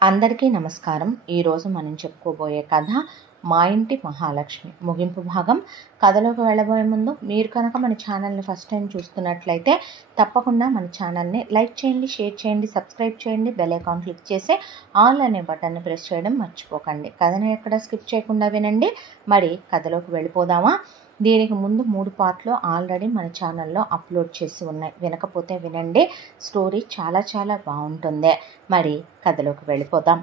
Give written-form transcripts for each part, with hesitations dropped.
అందరికీ నమస్కారం. ఈరోజు మనం చెప్పుకోబోయే కథ మా ఇంటి మహాలక్ష్మి ముగింపు భాగం. కథలోకి వెళ్ళబోయే ముందు మీరు కనుక మన ఛానల్ని ఫస్ట్ టైం చూస్తున్నట్లయితే తప్పకుండా మన ఛానల్ని లైక్ చేయండి, షేర్ చేయండి, సబ్స్క్రైబ్ చేయండి, బెల్ ఐకాన్ క్లిక్ చేసి ఆల్ అనే బటన్ని ప్రెస్ చేయడం మర్చిపోకండి. కథను ఎక్కడ స్కిప్ చేయకుండా వినండి. మరి కథలోకి వెళ్ళిపోదామా? దీనికి ముందు 3 పార్ట్లు ఆల్రెడీ మన ఛానల్లో అప్లోడ్ చేసి ఉన్నాయి. వినకపోతే వినండి. స్టోరీ చాలా బాగుంటుంది. మరి కథలోకి వెళ్ళిపోదాం.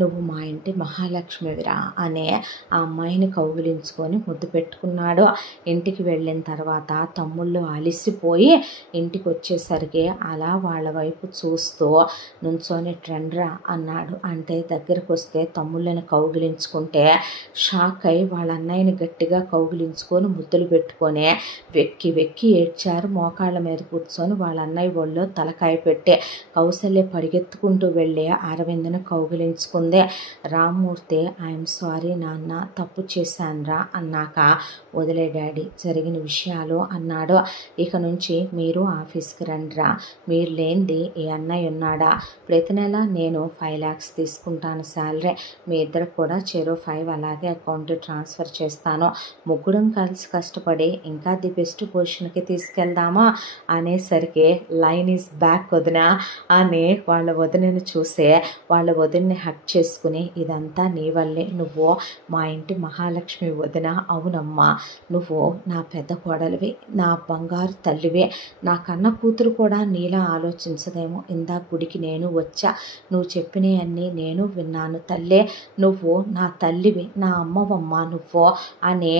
నువ్వు మా ఇంటి మహాలక్ష్మివిరా అనే ఆ అమ్మాయిని కౌగిలించుకొని ముద్దు పెట్టుకున్నాడు. ఇంటికి వెళ్ళిన తర్వాత తమ్ముళ్ళు అలిసిపోయి ఇంటికి వచ్చేసరికి అలా వాళ్ళ వైపు చూస్తూ నుంచొని ట్రెండ్రా అన్నాడు. అంటే దగ్గరకు వస్తే తమ్ముళ్ళని కౌగిలించుకుంటే షాక్ అయి వాళ్ళ అన్నయ్యని గట్టిగా కౌగిలించుకొని ముద్దులు పెట్టుకొని వెక్కి ఏడ్చారు. మోకాళ్ళ మీద కూర్చొని వాళ్ళ అన్నయ్య ఒళ్ళో తలకాయ పెట్టే కౌసల్య పరిగెత్తుకుంటూ వెళ్ళి అరవింద్ను కౌగిలించుకుంది. రామ్మూర్తి ఐఎమ్ సారీ నాన్న, తప్పు చేశానురా అన్నాక వదిలే డాడీ, జరిగిన విషయాలు అన్నాడు. ఇక నుంచి మీరు ఆఫీస్కి రండిరా, మీరు లేనిది ఈ అన్నయ్య ఉన్నాడా? ప్రతి నెల నేను 5 lakhs తీసుకుంటాను శాలరీ, మీ ఇద్దరికి కూడా చెరో 5 అలాగే అకౌంట్ ట్రాన్స్ఫర్ చేస్తాను. ముగ్గురం కలిసి కష్టపడి ఇంకా ది బెస్ట్ పొజిషన్కి తీసుకెళ్దామా అనేసరికి లైన్ ఈజ్ బ్యాక్ వదిన అని వాళ్ళ వదినని చూసే వాళ్ళ వదిన్ని హక్ చేసుకుని ఇదంతా నీ వల్లే, నువ్వు మా ఇంటి మహాలక్ష్మి వదిన. అవునమ్మా, నువ్వు నా పెద్ద కోడలివి, నా బంగారు తల్లివే. నా కన్న కూతురు కూడా నీలా ఆలోచించదేమో. ఇందా గుడికి నేను వచ్చా, నువ్వు చెప్పినవన్నీ నేను విన్నాను తల్లే. నువ్వు నా తల్లివి, నా అమ్మవమ్మ నువ్వు అని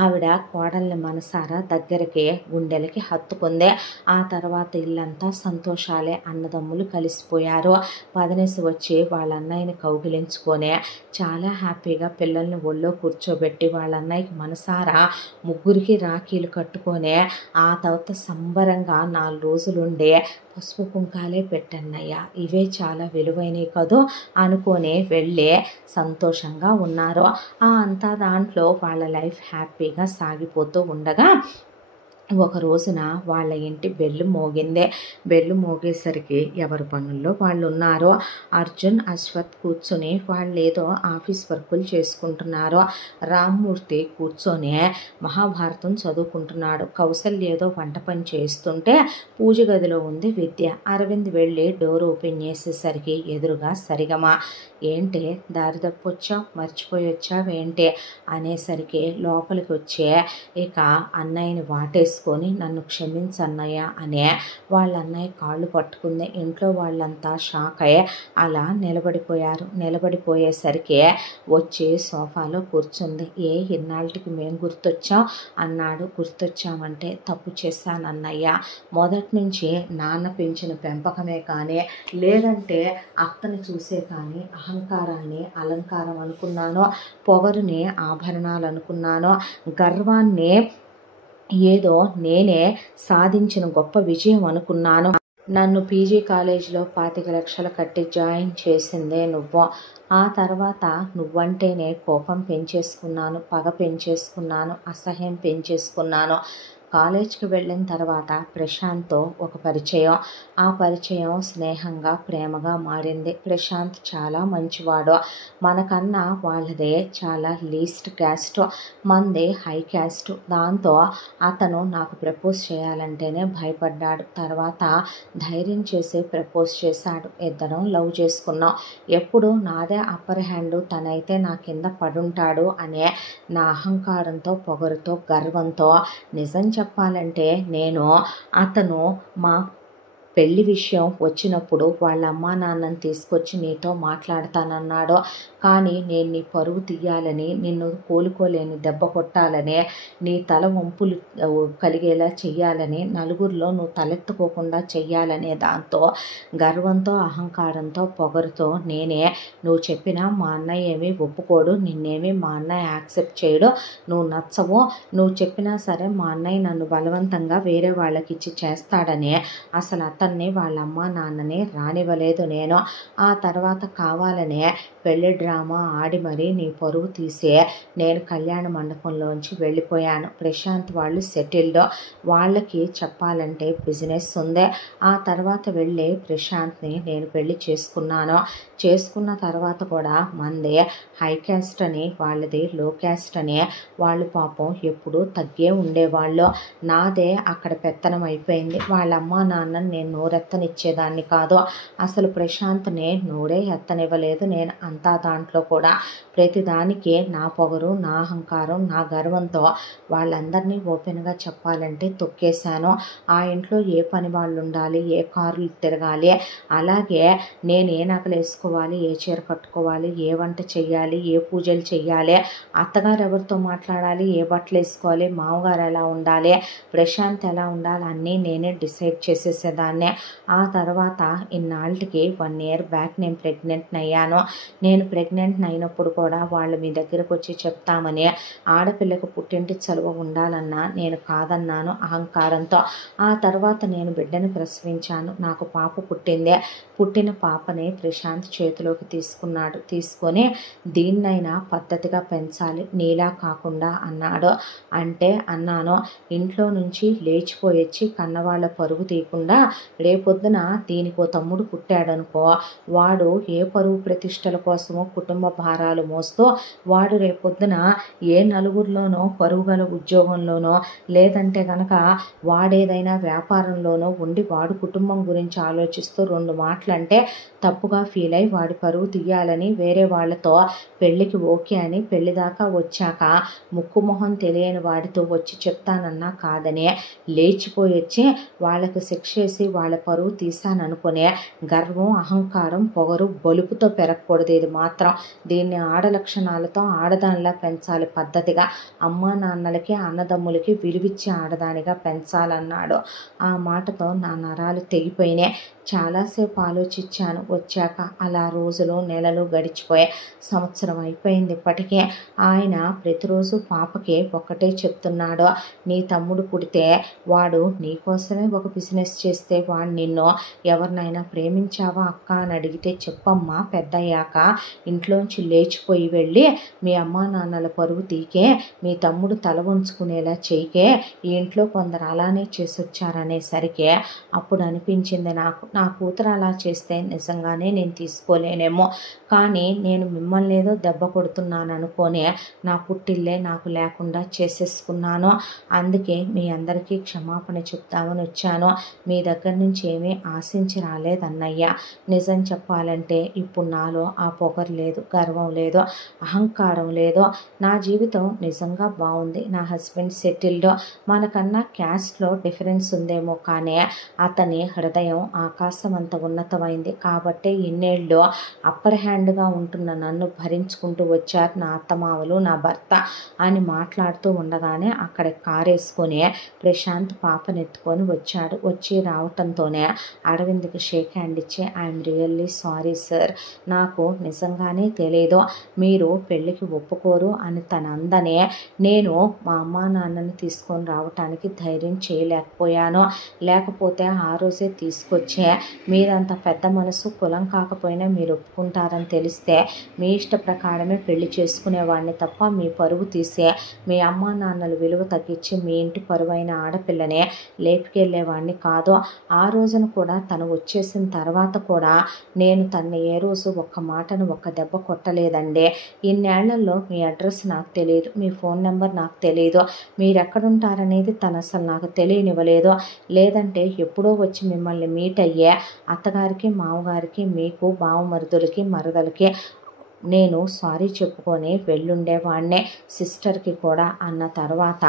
ఆవిడ కోడల్ని మనసారా దగ్గరికి గుండెలకి హత్తుకుంది. ఆ తర్వాత ఇల్లంతా సంతోషాలే. అన్నదమ్ములు కలిసిపోయారు. పదనేసి వచ్చి వాళ్ళ అన్నయ్యని కౌగిలించుకొని చాలా హ్యాపీగా పిల్లల్ని ఒళ్ళో కూర్చోబెట్టి వాళ్ళ అన్నయ్యకి మనసారా ముగ్గురికి రాఖీలు కట్టుకొని ఆ తర్వాత సంబరంగా 4 రోజులుండే పసుపు కుంకాలే పెట్టన్నయ్యా, ఇవే చాలా విలువైనవి కదూ అనుకొని వెళ్ళి సంతోషంగా ఉన్నారు. అంతా దాంట్లో వాళ్ళ లైఫ్ హ్యాపీగా సాగిపోతూ ఉండగా ఒక రోజున వాళ్ళ ఇంటి బెల్లు మోగిందే. బెల్లు మోగేసరికి ఎవరి పనుల్లో వాళ్ళు ఉన్నారు. అర్జున్, అశ్వత్ కూర్చొని వాళ్ళు ఏదో ఆఫీస్ వర్కులు చేసుకుంటున్నారు. రామ్మూర్తి కూర్చొని మహాభారతం చదువుకుంటున్నాడు. కౌసల్య ఏదో వంట పని చేస్తుంటే పూజ గదిలో ఉంది విద్య. అరవింద్ వెళ్ళి డోర్ ఓపెన్ చేసేసరికి ఎదురుగా సరిగమ. ఏంటి దారి తప్పొచ్చావు, మర్చిపోయి వచ్చావేంటి అనేసరికి లోపలికి వచ్చే ఇక అన్నయ్యని వాటేసుకొని నన్ను క్షమించన్నయ్య అనే వాళ్ళ అన్నయ్య కాళ్ళు పట్టుకుంది. ఇంట్లో వాళ్ళంతా షాక్ అయ్యి అలా నిలబడిపోయారు. నిలబడిపోయేసరికి వచ్చి సోఫాలో కూర్చుంది. ఇన్నాళ్ళకి మేము గుర్తొచ్చాం అన్నాడు. గుర్తొచ్చామంటే తప్పు చేశానన్నయ్య. మొదటి నుంచి నాన్న పెంచిన పెంపకమే కానీ, లేదంటే అత్తని చూసే కానీ అహంకారాన్ని అలంకారం అనుకున్నాను, పొగరుని ఆభరణాలు అనుకున్నాను, గర్వాన్ని ఏదో నేనే సాధించిన గొప్ప విజయం అనుకున్నాను. నన్ను పీజీ కాలేజీలో 25 లక్షలు కట్టి జాయిన్ చేసిందే నువ్వు. ఆ తర్వాత నువ్వంటేనే కోపం పెంచేసుకున్నాను, పగ పెంచేసుకున్నాను, అసహ్యం పెంచేసుకున్నాను. కాలేజ్కి వెళ్ళిన తర్వాత ప్రశాంత్తో ఒక పరిచయం. ఆ పరిచయం స్నేహంగా ప్రేమగా మారింది. ప్రశాంత్ చాలా మంచివాడు. మనకన్నా వాళ్ళదే చాలా లీస్ట్ క్యాస్ట్, మనది హై క్యాస్ట్. దాంతో అతను నాకు ప్రపోజ్ చేయాలంటేనే భయపడ్డాడు. తర్వాత ధైర్యం చేసి ప్రపోజ్ చేశాడు. ఇద్దరం లవ్ చేసుకున్నాం. ఎప్పుడు నాదే అప్పర్ హ్యాండ్, తనైతే నా కింద పడుంటాడు అనే నా అహంకారంతో, పొగరుతో, గర్వంతో నిజం చెప్పాలంటే నేను అతను మా పెళ్లి విషయం వచ్చినప్పుడు వాళ్ళ అమ్మా నాన్నని తీసుకొచ్చి నీతో మాట్లాడతానన్నాడు. కానీ నేను నీ పరువు తీయాలని, నిన్ను కోలుకోలేని దెబ్బ కొట్టాలని, నీ తల వంపులు కలిగేలా చెయ్యాలని, నలుగురిలో నువ్వు తలెత్తుకోకుండా చెయ్యాలనే దాంతో గర్వంతో, అహంకారంతో, పొగరుతో నేనే నువ్వు చెప్పినా మా అన్నయ్య ఏమీ ఒప్పుకోడు, నిన్నేమీ మా అన్నయ్య యాక్సెప్ట్ చేయడు, నువ్వు నచ్చవు, నువ్వు చెప్పినా సరే మా అన్నయ్య నన్ను బలవంతంగా వేరే వాళ్ళకి ఇచ్చి చేస్తాడని అసలు అతను అతన్ని వాళ్ళ అమ్మ నాన్నని రానివ్వలేదు నేను. ఆ తర్వాత కావాలనే పెళ్లి డ్రామా ఆడి మరీ నీ పరువు తీసే నేను కళ్యాణ మండపంలోంచి వెళ్ళిపోయాను. ప్రశాంత్ వాళ్ళు సెటిల్డ్, వాళ్ళకి చెప్పాలంటే బిజినెస్ ఉంది. ఆ తర్వాత వెళ్ళి ప్రశాంత్ని నేను పెళ్లి చేసుకున్నాను. చేసుకున్న తర్వాత కూడా మంది హై క్యాస్ట్ అని, వాళ్ళది లో క్యాస్ట్ అని, వాళ్ళు పాపం ఎప్పుడూ తగ్గే ఉండేవాళ్ళు. నాదే అక్కడ పెత్తనం అయిపోయింది. వాళ్ళ అమ్మ నాన్నని నేను నోరెత్తనిచ్చేదాన్ని కాదు. అసలు ప్రశాంత్ని నోరే ఎత్తనివ్వలేదు నేను. అంతా దాంట్లో కూడా ప్రతిదానికి నా పొగరు, నా అహంకారం, నా గర్వంతో వాళ్ళందరినీ ఓపెన్గా చెప్పాలంటే తొక్కేశాను. ఆ ఇంట్లో ఏ పని వాళ్ళు ఉండాలి, ఏ కార్లు తిరగాలి, అలాగే నేను ఏ నగలు వేసుకోవాలి, ఏ చీర కట్టుకోవాలి, ఏ వంట చెయ్యాలి, ఏ పూజలు చెయ్యాలి, అత్తగారు ఎవరితో మాట్లాడాలి, ఏ బట్టలు వేసుకోవాలి, మామగారు ఎలా ఉండాలి, ప్రశాంత్ ఎలా ఉండాలి అన్నీ నేనే డిసైడ్ చేసేసేదాన్నే. ఆ తర్వాత ఇన్నాళ్ళకి 1 ఇయర్ బ్యాక్ నేను ప్రెగ్నెంట్ అయ్యాను. నేను ప్రెగ్నెంట్ అయినప్పుడు కూడా వాళ్ళు మీ దగ్గరకు వచ్చి చెప్తామని, ఆడపిల్లకు పుట్టింటి చలువ ఉండాలన్నా నేను కాదన్నాను అహంకారంతో. ఆ తర్వాత నేను బిడ్డను ప్రసవించాను. నాకు పాప పుట్టింది. పుట్టిన పాపని ప్రశాంత్ చేతిలోకి తీసుకున్నాడు. తీసుకొని దీన్నైనా పద్ధతిగా పెంచాలి, నీలా కాకుండా అన్నాడు. అంటే అన్నాను, ఇంట్లో నుంచి లేచిపోయొచ్చి కన్నవాళ్ళ పరువు తీయకుండా రేపొద్దున దీనికో తమ్ముడు పుట్టాడనుకో, వాడు ఏ పరువు ప్రతిష్టల కోసమో కుటుంబ భారాలు మోస్తూ వాడు రేపొద్దున ఏ నలుగురిలోనో పరువు గల ఉద్యోగంలోనో లేదంటే కనుక వాడేదైనా వ్యాపారంలోనో ఉండి వాడు కుటుంబం గురించి ఆలోచిస్తూ 2 మాటలంటే తప్పుగా ఫీల్ అయి వాడి పరువు తీయాలని వేరే వాళ్ళతో పెళ్ళికి ఓకే అని పెళ్లి దాకా వచ్చాక ముక్కు మొహం తెలియని వాడితో వచ్చి చెప్తానన్నా కాదని లేచిపోయి వచ్చి వాళ్ళకు శిక్ష వేసి వాళ్ళ పరువు తీసాననుకునే గర్వం, అహంకారం, పొగరు, బలుపుతో పెరగకూడదు. ఇది మాత్రం దీన్ని ఆడలక్షణాలతో ఆడదానిలా పెంచాలి, పద్ధతిగా అమ్మా నాన్నలకి అన్నదమ్ములకి విలువిచ్చి ఆడదానిగా పెంచాలన్నాడు. ఆ మాటతో నా నరాలు తెగిపోయినాయి. చాలాసేపు ఆలోచించాను. వచ్చాక అలా రోజులు నెలలు గడిచిపోయాయి. సంవత్సరం అయిపోయింది ఇప్పటికే. ఆయన ప్రతిరోజు పాపకి ఒక్కటే చెప్తున్నాడు, నీ తమ్ముడు పుడితే వాడు నీకోసమే ఒక బిజినెస్ చేస్తే వాడు నిన్ను ఎవరినైనా ప్రేమించావా అక్క అని అడిగితే చెప్పమ్మా, పెద్దయ్యాక ఇంట్లోంచి లేచిపోయి వెళ్ళి మీ అమ్మా నాన్నల పరువు తీకే, మీ తమ్ముడు తల వంచుకునేలా చేయకే, ఈ ఇంట్లో కొందరు అలానే చేసొచ్చారనేసరికి అప్పుడు అనిపించింది నాకు, నా కూతురు అలా చేస్తే నిజంగానే నేను తీసుకోలేనేమో, కానీ నేను మిమ్మల్ని ఏదో దెబ్బ కొడుతున్నాను అనుకోనే నా పుట్టిల్లే నాకు లేకుండా చేసేసుకున్నాను. అందుకే మీ అందరికీ క్షమాపణ చెప్తామని వచ్చాను. మీ దగ్గర నుంచి ఏమీ ఆశించి రాలేదన్నయ్య. నిజం చెప్పాలంటే ఇప్పుడు నాలో ఆ పొగరు లేదు, గర్వం లేదు, అహంకారం లేదు. నా జీవితం నిజంగా బాగుంది. నా హస్బెండ్ సెటిల్డ్. మనకన్నా క్యాస్ట్లో డిఫరెన్స్ ఉందేమో కానీ అతని హృదయం ఆకాశం అంత ఉన్నతమైంది. కాబట్టే ఇన్నేళ్ళు అప్పర్ హ్యాండ్గా ఉంటున్న నన్ను భరించుకుంటూ వచ్చారు నా అత్తమావలు, నా భర్త అని మాట్లాడుతూ ఉండగానే అక్కడ కారేసుకొని ప్రశాంత్ పాపనెత్తుకొని వచ్చాడు. వచ్చి రావటంతోనే అరవింద్కి షేక్ హ్యాండ్ ఇచ్చి ఐఎమ్ రియల్లీ సారీ సార్, నాకు నిజంగానే తెలియదు మీరు పెళ్ళికి ఒప్పుకోరు అని తన అందనే నేను మా అమ్మా నాన్నని తీసుకొని రావటానికి ధైర్యం చేయలేకపోయాను. లేకపోతే ఆ రోజే తీసుకొచ్చే మీరంత పెద్ద మనసు, కులం కాకపోయినా మీరు ఒప్పుకుంటారని తెలిస్తే మీ ఇష్ట ప్రకారమే పెళ్లి చేసుకునేవాడిని తప్ప మీ పరువు తీసే, మీ అమ్మా నాన్నల విలువ తగ్గించి మీ ఇంటి పరువైన ఆడపిల్లనే లేపుకెళ్ళేవాడిని కాదు. ఆ రోజున కూడా తను వచ్చేసిన తర్వాత కూడా నేను తన్ని ఏ రోజు ఒక్క మాటను ఒక్క దెబ్బ కొట్టలేదండి. ఇన్నేళ్లలో మీ అడ్రస్ నాకు తెలియదు, మీ ఫోన్ నెంబర్ నాకు తెలియదు, మీరు ఎక్కడుంటారనేది తను అసలు నాకు తెలియనివ్వలేదు. లేదంటే ఎప్పుడో వచ్చి మిమ్మల్ని మీట్ అయ్యే అత్తగారికి, మామగారికి, మీకు, బావమరుదులకి, మరదలకి నేను సారీ చెప్పుకొని వెళ్ళుండేవాడినే, సిస్టర్కి కూడా అన్న తర్వాత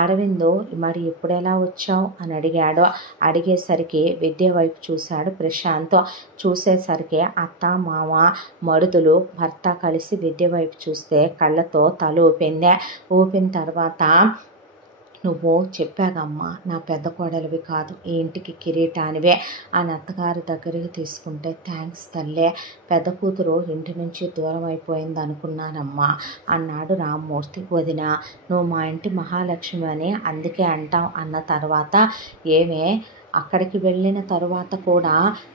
అరవింద్ మరి ఎప్పుడెలా వచ్చావు అని అడిగాడు. అడిగేసరికి విద్య వైపు చూశాడు ప్రశాంత్. చూసేసరికి అత్త, మామ, మరుదులు, భర్త కలిసి విద్య వైపు చూస్తే కళ్ళతో తల ఊపింది. ఊపిన తర్వాత నువ్వు చెప్పాగమ్మా, నా పెద్ద కోడలివి కాదు, ఈ ఇంటికి కిరీటానివే అని అత్తగారి దగ్గరికి తీసుకుంటే థ్యాంక్స్ తల్లే, పెద్ద కూతురు ఇంటి నుంచి దూరం అయిపోయింది అనుకున్నానమ్మా అన్నాడు రామ్మూర్తి. వదిన, నువ్వు మా ఇంటి మహాలక్ష్మి అని అందుకే అంటావు అన్న తర్వాత ఏమే అక్కడికి వెళ్ళిన తరువాత కూడా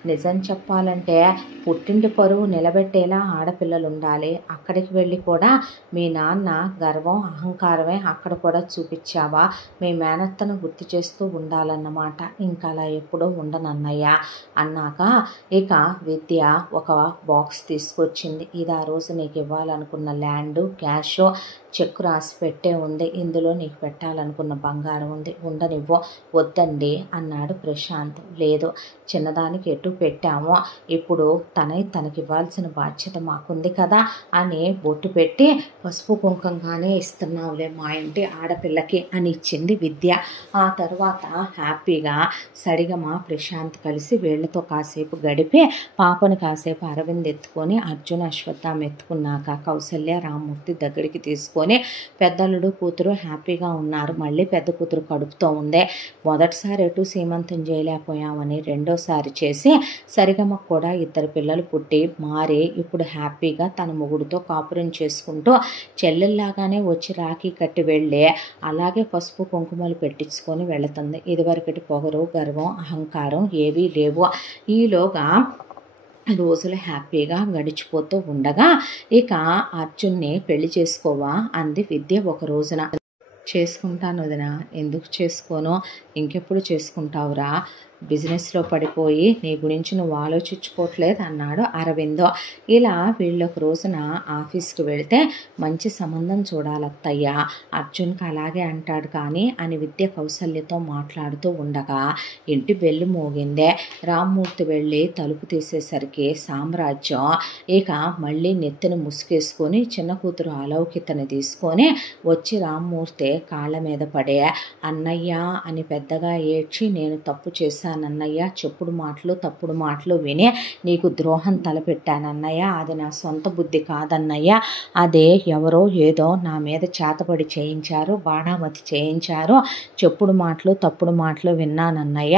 నిజం చెప్పాలంటే పుట్టింటి పరువు నిలబెట్టేలా ఆడపిల్లలు ఉండాలి. అక్కడికి వెళ్ళి కూడా మీ నాన్న గర్వం అహంకారమే అక్కడ కూడా చూపించావా, మీ మేనత్తను గుర్తు చేస్తూ ఉండాలన్నమాట. ఇంకా అలా ఎప్పుడూ ఉండనన్నయ్య అన్నాక ఇక విద్య ఒక బాక్స్ తీసుకొచ్చింది. ఇది ఆ రోజు నీకు ఇవ్వాలనుకున్న ల్యాండు, క్యాష్, చెక్కు రాసి పెట్టే ఉంది. ఇందులో నీకు పెట్టాలనుకున్న బంగారం ఉంది, ఉండనివ్వు. వద్దండి అన్నాడు ప్రశాంత్. లేదు, చిన్నదానికి ఎటు పెట్టామో ఇప్పుడు తనకి ఇవ్వాల్సిన బాధ్యత మాకుంది కదా అని బొట్టు పెట్టి పసుపు కుంకంగానే ఇస్తున్నావులే మా ఇంటి ఆడపిల్లకి అని ఇచ్చింది విద్య. ఆ తర్వాత హ్యాపీగా సరిగమ ప్రశాంత్ కలిసి వీళ్లతో కాసేపు గడిపి పాపను కాసేపు అరవింద్ ఎత్తుకొని అర్జున్ అశ్వత్థామ ఎత్తుకున్నాక కౌసల్య రామ్మూర్తి దగ్గరికి తీసుకొని పెద్దలుడు కూతురు హ్యాపీగా ఉన్నారు. మళ్ళీ పెద్ద కూతురు కడుపుతో ఉందే. మొదటిసారి ఎటు సీమంతం చేయలేకపోయామని రెండోసారి చేసి సరిగమకు కూడా 2 పిల్లలు పుట్టి మారి ఇప్పుడు హ్యాపీగా తన మొగుడుతో కాపురం చేసుకుంటూ చెల్లెల్లాగానే వచ్చి రాఖీ కట్టి వెళ్ళే అలాగే పసుపు కుంకుమలు పెట్టించుకొని వెళుతుంది. ఇదివరకటి పొగరు గర్వం అహంకారం ఏవీ లేవు. ఈలోగా రోజులు హ్యాపీగా గడిచిపోతూ ఉండగా ఇక అర్జున్ని పెళ్లి చేసుకోవా అంది విద్య ఒక రోజున. చేసుకుంటాను వదినా. ఎందుకు చేసుకోను, ఇంకెప్పుడు చేసుకుంటావురా, బిజినెస్లో పడిపోయి నీ గురించి నువ్వు ఆలోచించుకోవట్లేదు అన్నాడు అరవిందో. ఇలా వీళ్ళు ఒక రోజున ఆఫీస్కి వెళితే మంచి సంబంధం చూడాలత్తయ్యా, అర్జున్కి అలాగే అంటాడు కానీ అని విద్య కౌసల్యతో మాట్లాడుతూ ఉండగా ఇంటి బెల్లు మోగిందే. రామ్మూర్తి వెళ్ళి తలుపు తీసేసరికి సామ్రాజ్యం ఇక మళ్ళీ నెత్తిన ముసుగేసుకొని చిన్న కూతురు అలౌకితని తీసుకొని వచ్చి రామ్మూర్తి కాళ్ళ మీద పడే అన్నయ్య అని పెద్దగా ఏడ్చి నేను తప్పు చేశానన్నయ్య, తప్పుడు మాటలు విని నీకు ద్రోహం తలపెట్టానన్నయ్య, అది నా సొంత బుద్ధి కాదన్నయ్య, అదే ఎవరో ఏదో నా మీద చేతపడి చేయించారు, బాణామతి చేయించారు, తప్పుడు మాటలు విన్నానన్నయ్య,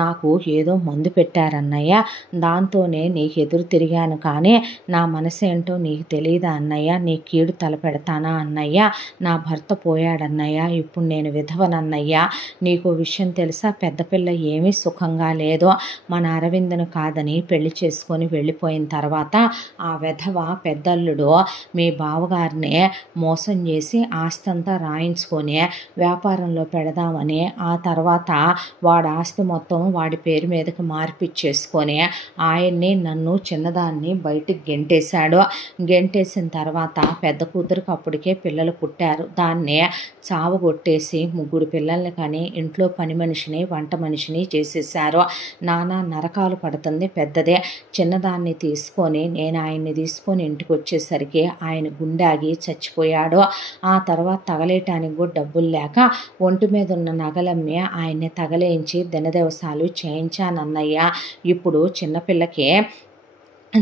నాకు ఏదో మందు పెట్టారన్నయ్య, దాంతోనే నీకు ఎదురు తిరిగాను కానీ నా మనసేంటో నీకు తెలియదా అన్నయ్య, నీ కీడు తలపెడతానా అన్నయ్య, నా భర్త పోయాడన్నయ్య, ఇప్పుడు నేను విధవనన్నయ్య, నీకు విషయం తెలుసా, పెద్ద పిల్ల ఏమీ సుఖంగా లేదో, మన అరవిందను కాదని పెళ్లి చేసుకొని వెళ్ళిపోయిన తర్వాత ఆ విధవ పెద్దల్లుడు మీ బావగారిని మోసం చేసి ఆస్తంతా రాయించుకొని వ్యాపారంలో పెడదామని ఆ తర్వాత వాడి ఆస్తి మొత్తం వాడి పేరు మీదకి మార్పిచ్చేసుకొని ఆయన్ని నన్ను చిన్నదాన్ని బయటికి గెంటేశాడు. గెంటేసిన తర్వాత పెద్ద కూతురికి అప్పటికే పిల్లలు పుట్టారు. దాన్ని చావగొట్టేసి 3 పిల్లల్ని కానీ ఇంట్లో పని మనిషిని వంట మనిషిని చేసేసారు. నానా నరకాలు పడుతుంది పెద్దదే. చిన్నదాన్ని తీసుకొని నేను ఆయన్ని తీసుకొని ఇంటికి వచ్చేసరికి ఆయన గుండాగి చచ్చిపోయాడు. ఆ తర్వాత తగలేయటానికి కూడా డబ్బులు లేక ఒంటి మీద ఉన్న నగలమ్మి ఆయన్ని తగలేయించి దినదివసాలు చేయించానన్నయ్య. ఇప్పుడు చిన్నపిల్లకి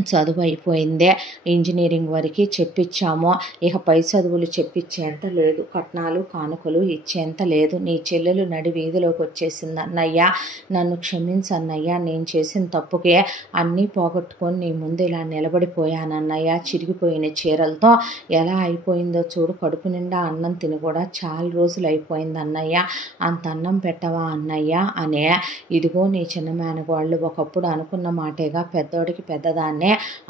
చదువు అయిపోయిందే, ఇంజనీరింగ్ వరకు చెప్పించాము, ఇక పై చదువులు చెప్పించేంత లేదు, కట్నాలు కానుకలు ఇచ్చేంత లేదు, నీ చెల్లెలు నడి వీధిలోకి వచ్చేసింది అన్నయ్య, నన్ను క్షమించన్నయ్య, నేను చేసిన తప్పుకే అన్నీ పోగొట్టుకొని నీ ముందు ఇలా నిలబడిపోయానన్నయ్య, చిరిగిపోయిన చీరలతో ఎలా అయిపోయిందో చూడు, కడుపు నిండా అన్నం తిని కూడా చాలా రోజులు అయిపోయింది అన్నయ్య, అంత అన్నం పెట్టవా అన్నయ్య అనే. ఇదిగో నీ చిన్న మేనగోళ్ళు ఒకప్పుడు అనుకున్న మాటేగా, పెద్దోడికి పెద్దదాన్ని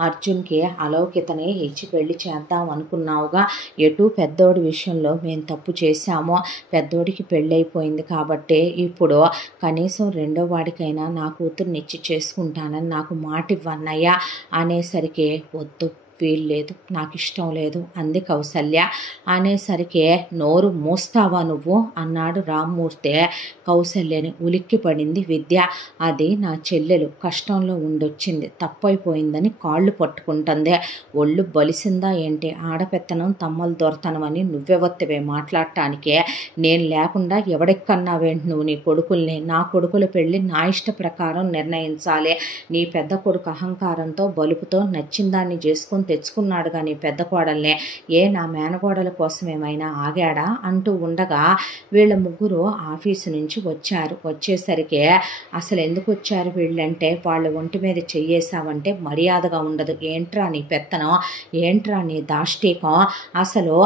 అర్జున్కి అలౌకితని ఇచ్చి పెళ్లి చేద్దాం అనుకున్నావుగా, ఎటు పెద్దోడి విషయంలో మేము తప్పు చేశామో, పెద్దోడికి పెళ్ళైపోయింది కాబట్టి ఇప్పుడు కనీసం రెండో వాడికైనా నా కూతుర్నిచ్చి చేసుకుంటానని నాకు మాట ఇవ్వన్నయ్యా అనేసరికి వద్దు, వీల్లేదు, నాకు ఇష్టం లేదు అంది కౌసల్య. అనేసరికి నోరు మూస్తావా నువ్వు అన్నాడు రామ్మూర్తి. కౌసల్యని ఉలిక్కి పడింది విద్య. అది నా చెల్లెలు కష్టంలో ఉండొచ్చింది, తప్పైపోయిందని కాళ్ళు పట్టుకుంటుంది, ఒళ్ళు బలిసిందా ఏంటి, ఆడపెత్తనం తమ్మలు దొరతనమని నువ్వెవత్తవే మాట్లాడటానికే, నేను లేకుండా ఎవడెక్కన్నావేంటి నువ్వు నీ కొడుకుల్ని, నా కొడుకుల పెళ్ళి నా ఇష్ట ప్రకారం నిర్ణయించాలి, నీ పెద్ద కొడుకు అహంకారంతో బలుపుతో నచ్చిందాన్ని చేసుకొని తెచ్చుకున్నాడు కానీ పెద్ద కోడల్నే, ఏ నా మేనకోడల కోసం ఏమైనా ఆగాడా అంటూ ఉండగా వీళ్ళ ముగ్గురు ఆఫీసు నుంచి వచ్చారు. వచ్చేసరికి అసలు ఎందుకు వచ్చారు వీళ్ళంటే, వాళ్ళ ఒంటి మీద చెయ్యేసావంటే మర్యాదగా ఉండదు, ఏంట్రా నీ పెత్తనం, ఏంట్రా నీ దాష్టీకం, అసలు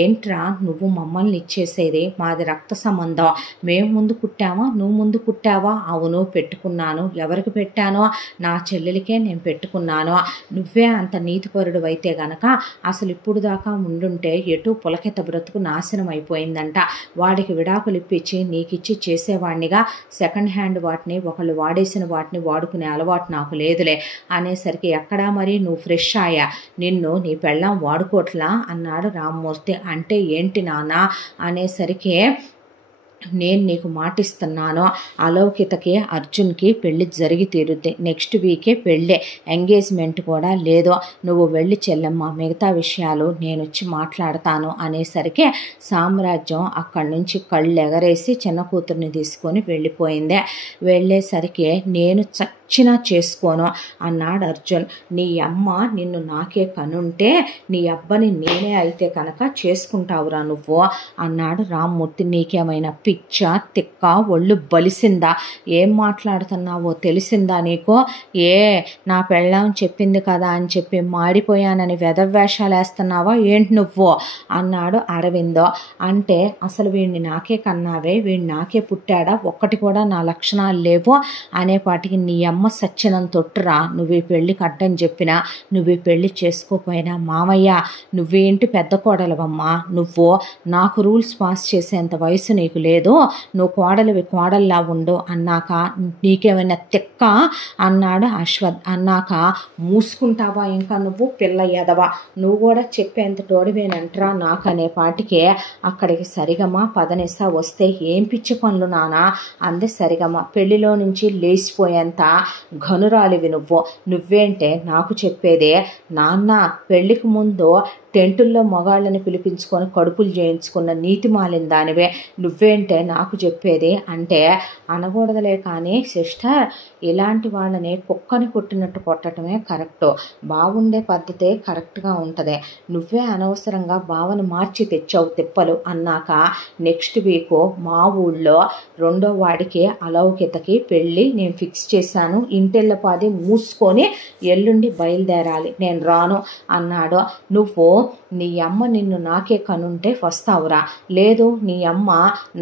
ఏంట్రా నువ్వు మమ్మల్ని ఇచ్చేసేది, మాది రక్త సంబంధం, మేము ముందు పుట్టామా నువ్వు ముందు పుట్టావా, అవును పెట్టుకున్నాను, ఎవరికి పెట్టానో నా చెల్లెలికే నేను పెట్టుకున్నాను, నువ్వే అంత నీతిపరుడు అయితే గనక అసలు ఇప్పుడు దాకా ఉండుంటే ఎటు పులకెత్త బ్రతుకు నాశనం అయిపోయిందంట, వాడికి విడాకులు ఇప్పించి నీకిచ్చి చేసేవాడినిగా, సెకండ్ హ్యాండ్ వాటిని ఒకళ్ళు వాడేసిన వాటిని వాడుకునే అలవాటు నాకు లేదులే అనేసరికి, ఎక్కడా మరి నువ్వు ఫ్రెష్ అయ్యా, నిన్ను నీ పెళ్ళాం వాడుకోట్లా అన్నాడు రామ్మూర్తి. అంటే ఏంటి నాన్న అనేసరికి, నేను నీకు మాటిస్తున్నాను, అలౌకితకి అర్జున్కి పెళ్ళి జరిగి తీరుద్ది, నెక్స్ట్ వీకే పెళ్ళే, ఎంగేజ్మెంట్ కూడా లేదు, నువ్వు వెళ్ళి చెల్లెమ్మ, మిగతా విషయాలు నేను వచ్చి మాట్లాడతాను అనేసరికి సామ్రాజ్యం అక్కడి నుంచి కళ్ళు ఎగరేసి చిన్న కూతుర్ని తీసుకొని వెళ్ళిపోయింది. వెళ్ళేసరికి నేను చచ్చినా చేసుకోను అన్నాడు అర్జున్. నీ అమ్మ నిన్ను నాకే కనుంటే నీ అబ్బని నేనే అయితే కనుక చేసుకుంటావురా నువ్వు అన్నాడు రామ్మూర్తి. నీకేమైనా పిచ్చ తిక్క ఒళ్ళు బలిసిందా, ఏం మాట్లాడుతున్నావో తెలిసిందా నీకు, ఏ నా పెళ్ళాం చెప్పింది కదా అని చెప్పి మాడిపోయానని వెధవేషాలు వేస్తున్నావా ఏంటి నువ్వు అన్నాడు అరవిందో. అంటే అసలు వీడిని నాకే కన్నావే, వీడిని నాకే పుట్టాడా, ఒక్కటి కూడా నా లక్షణాలు లేవు అనేపాటికి, నీ అమ్మ సచ్చినం తొట్టురా, నువ్వు ఈ పెళ్ళికి అడ్డం చెప్పినా నువ్వు ఈ పెళ్ళి చేసుకోపోయినా, మామయ్య నువ్వేంటి పెద్ద కోడలవమ్మా, నువ్వు నాకు రూల్స్ పాస్ చేసేంత వయసు నీకు లేదు, నువ్వు కోడలివి కోడల్లా ఉండు అన్నాక నీకేమైనా తిక్క అన్నాడు అశ్వత్. అన్నాక మూసుకుంటావా ఇంకా నువ్వు పిల్ల ఎదవా, నువ్వు కూడా చెప్పేంత తోడివేనంట్రా నాకు అనేపాటికే అక్కడికి సరిగమ పదనిసా వస్తే, ఏం పిచ్చి పనులు నానా అంది సరిగమ, పెళ్లిలో నుంచి లేచిపోయేంత ఘనురాలివి నువ్వు, నువ్వేంటే నాకు చెప్పేదే, నాన్న పెళ్లికి ముందు టెంటుల్లో మగాళ్ళని పిలిపించుకొని కడుపులు చేయించుకున్న నీతి మాలిన దానివే, నువ్వేంటే నాకు చెప్పేది అంటే, అనకూడదులే కానీ సిస్టర్, ఇలాంటి వాళ్ళని కుక్కని కొట్టినట్టు కొట్టడమే కరెక్టు, బాగుండే పద్ధతే కరెక్ట్గా ఉంటుంది, నువ్వే అనవసరంగా బావను మార్చి తెచ్చావు తిప్పలు అన్నాక, నెక్స్ట్ వీక్ మా ఊళ్ళో రెండో వాడికి అలౌకితకి పెళ్ళి నేను ఫిక్స్ చేశాను, ఇంటెళ్ళపాది మూసుకొని ఎల్లుండి బయలుదేరాలి, నేను రాను అన్నాడు. నువ్వు నీ అమ్మ నిన్ను నాకే కనుంటే వస్తావురా, లేదు నీ అమ్మ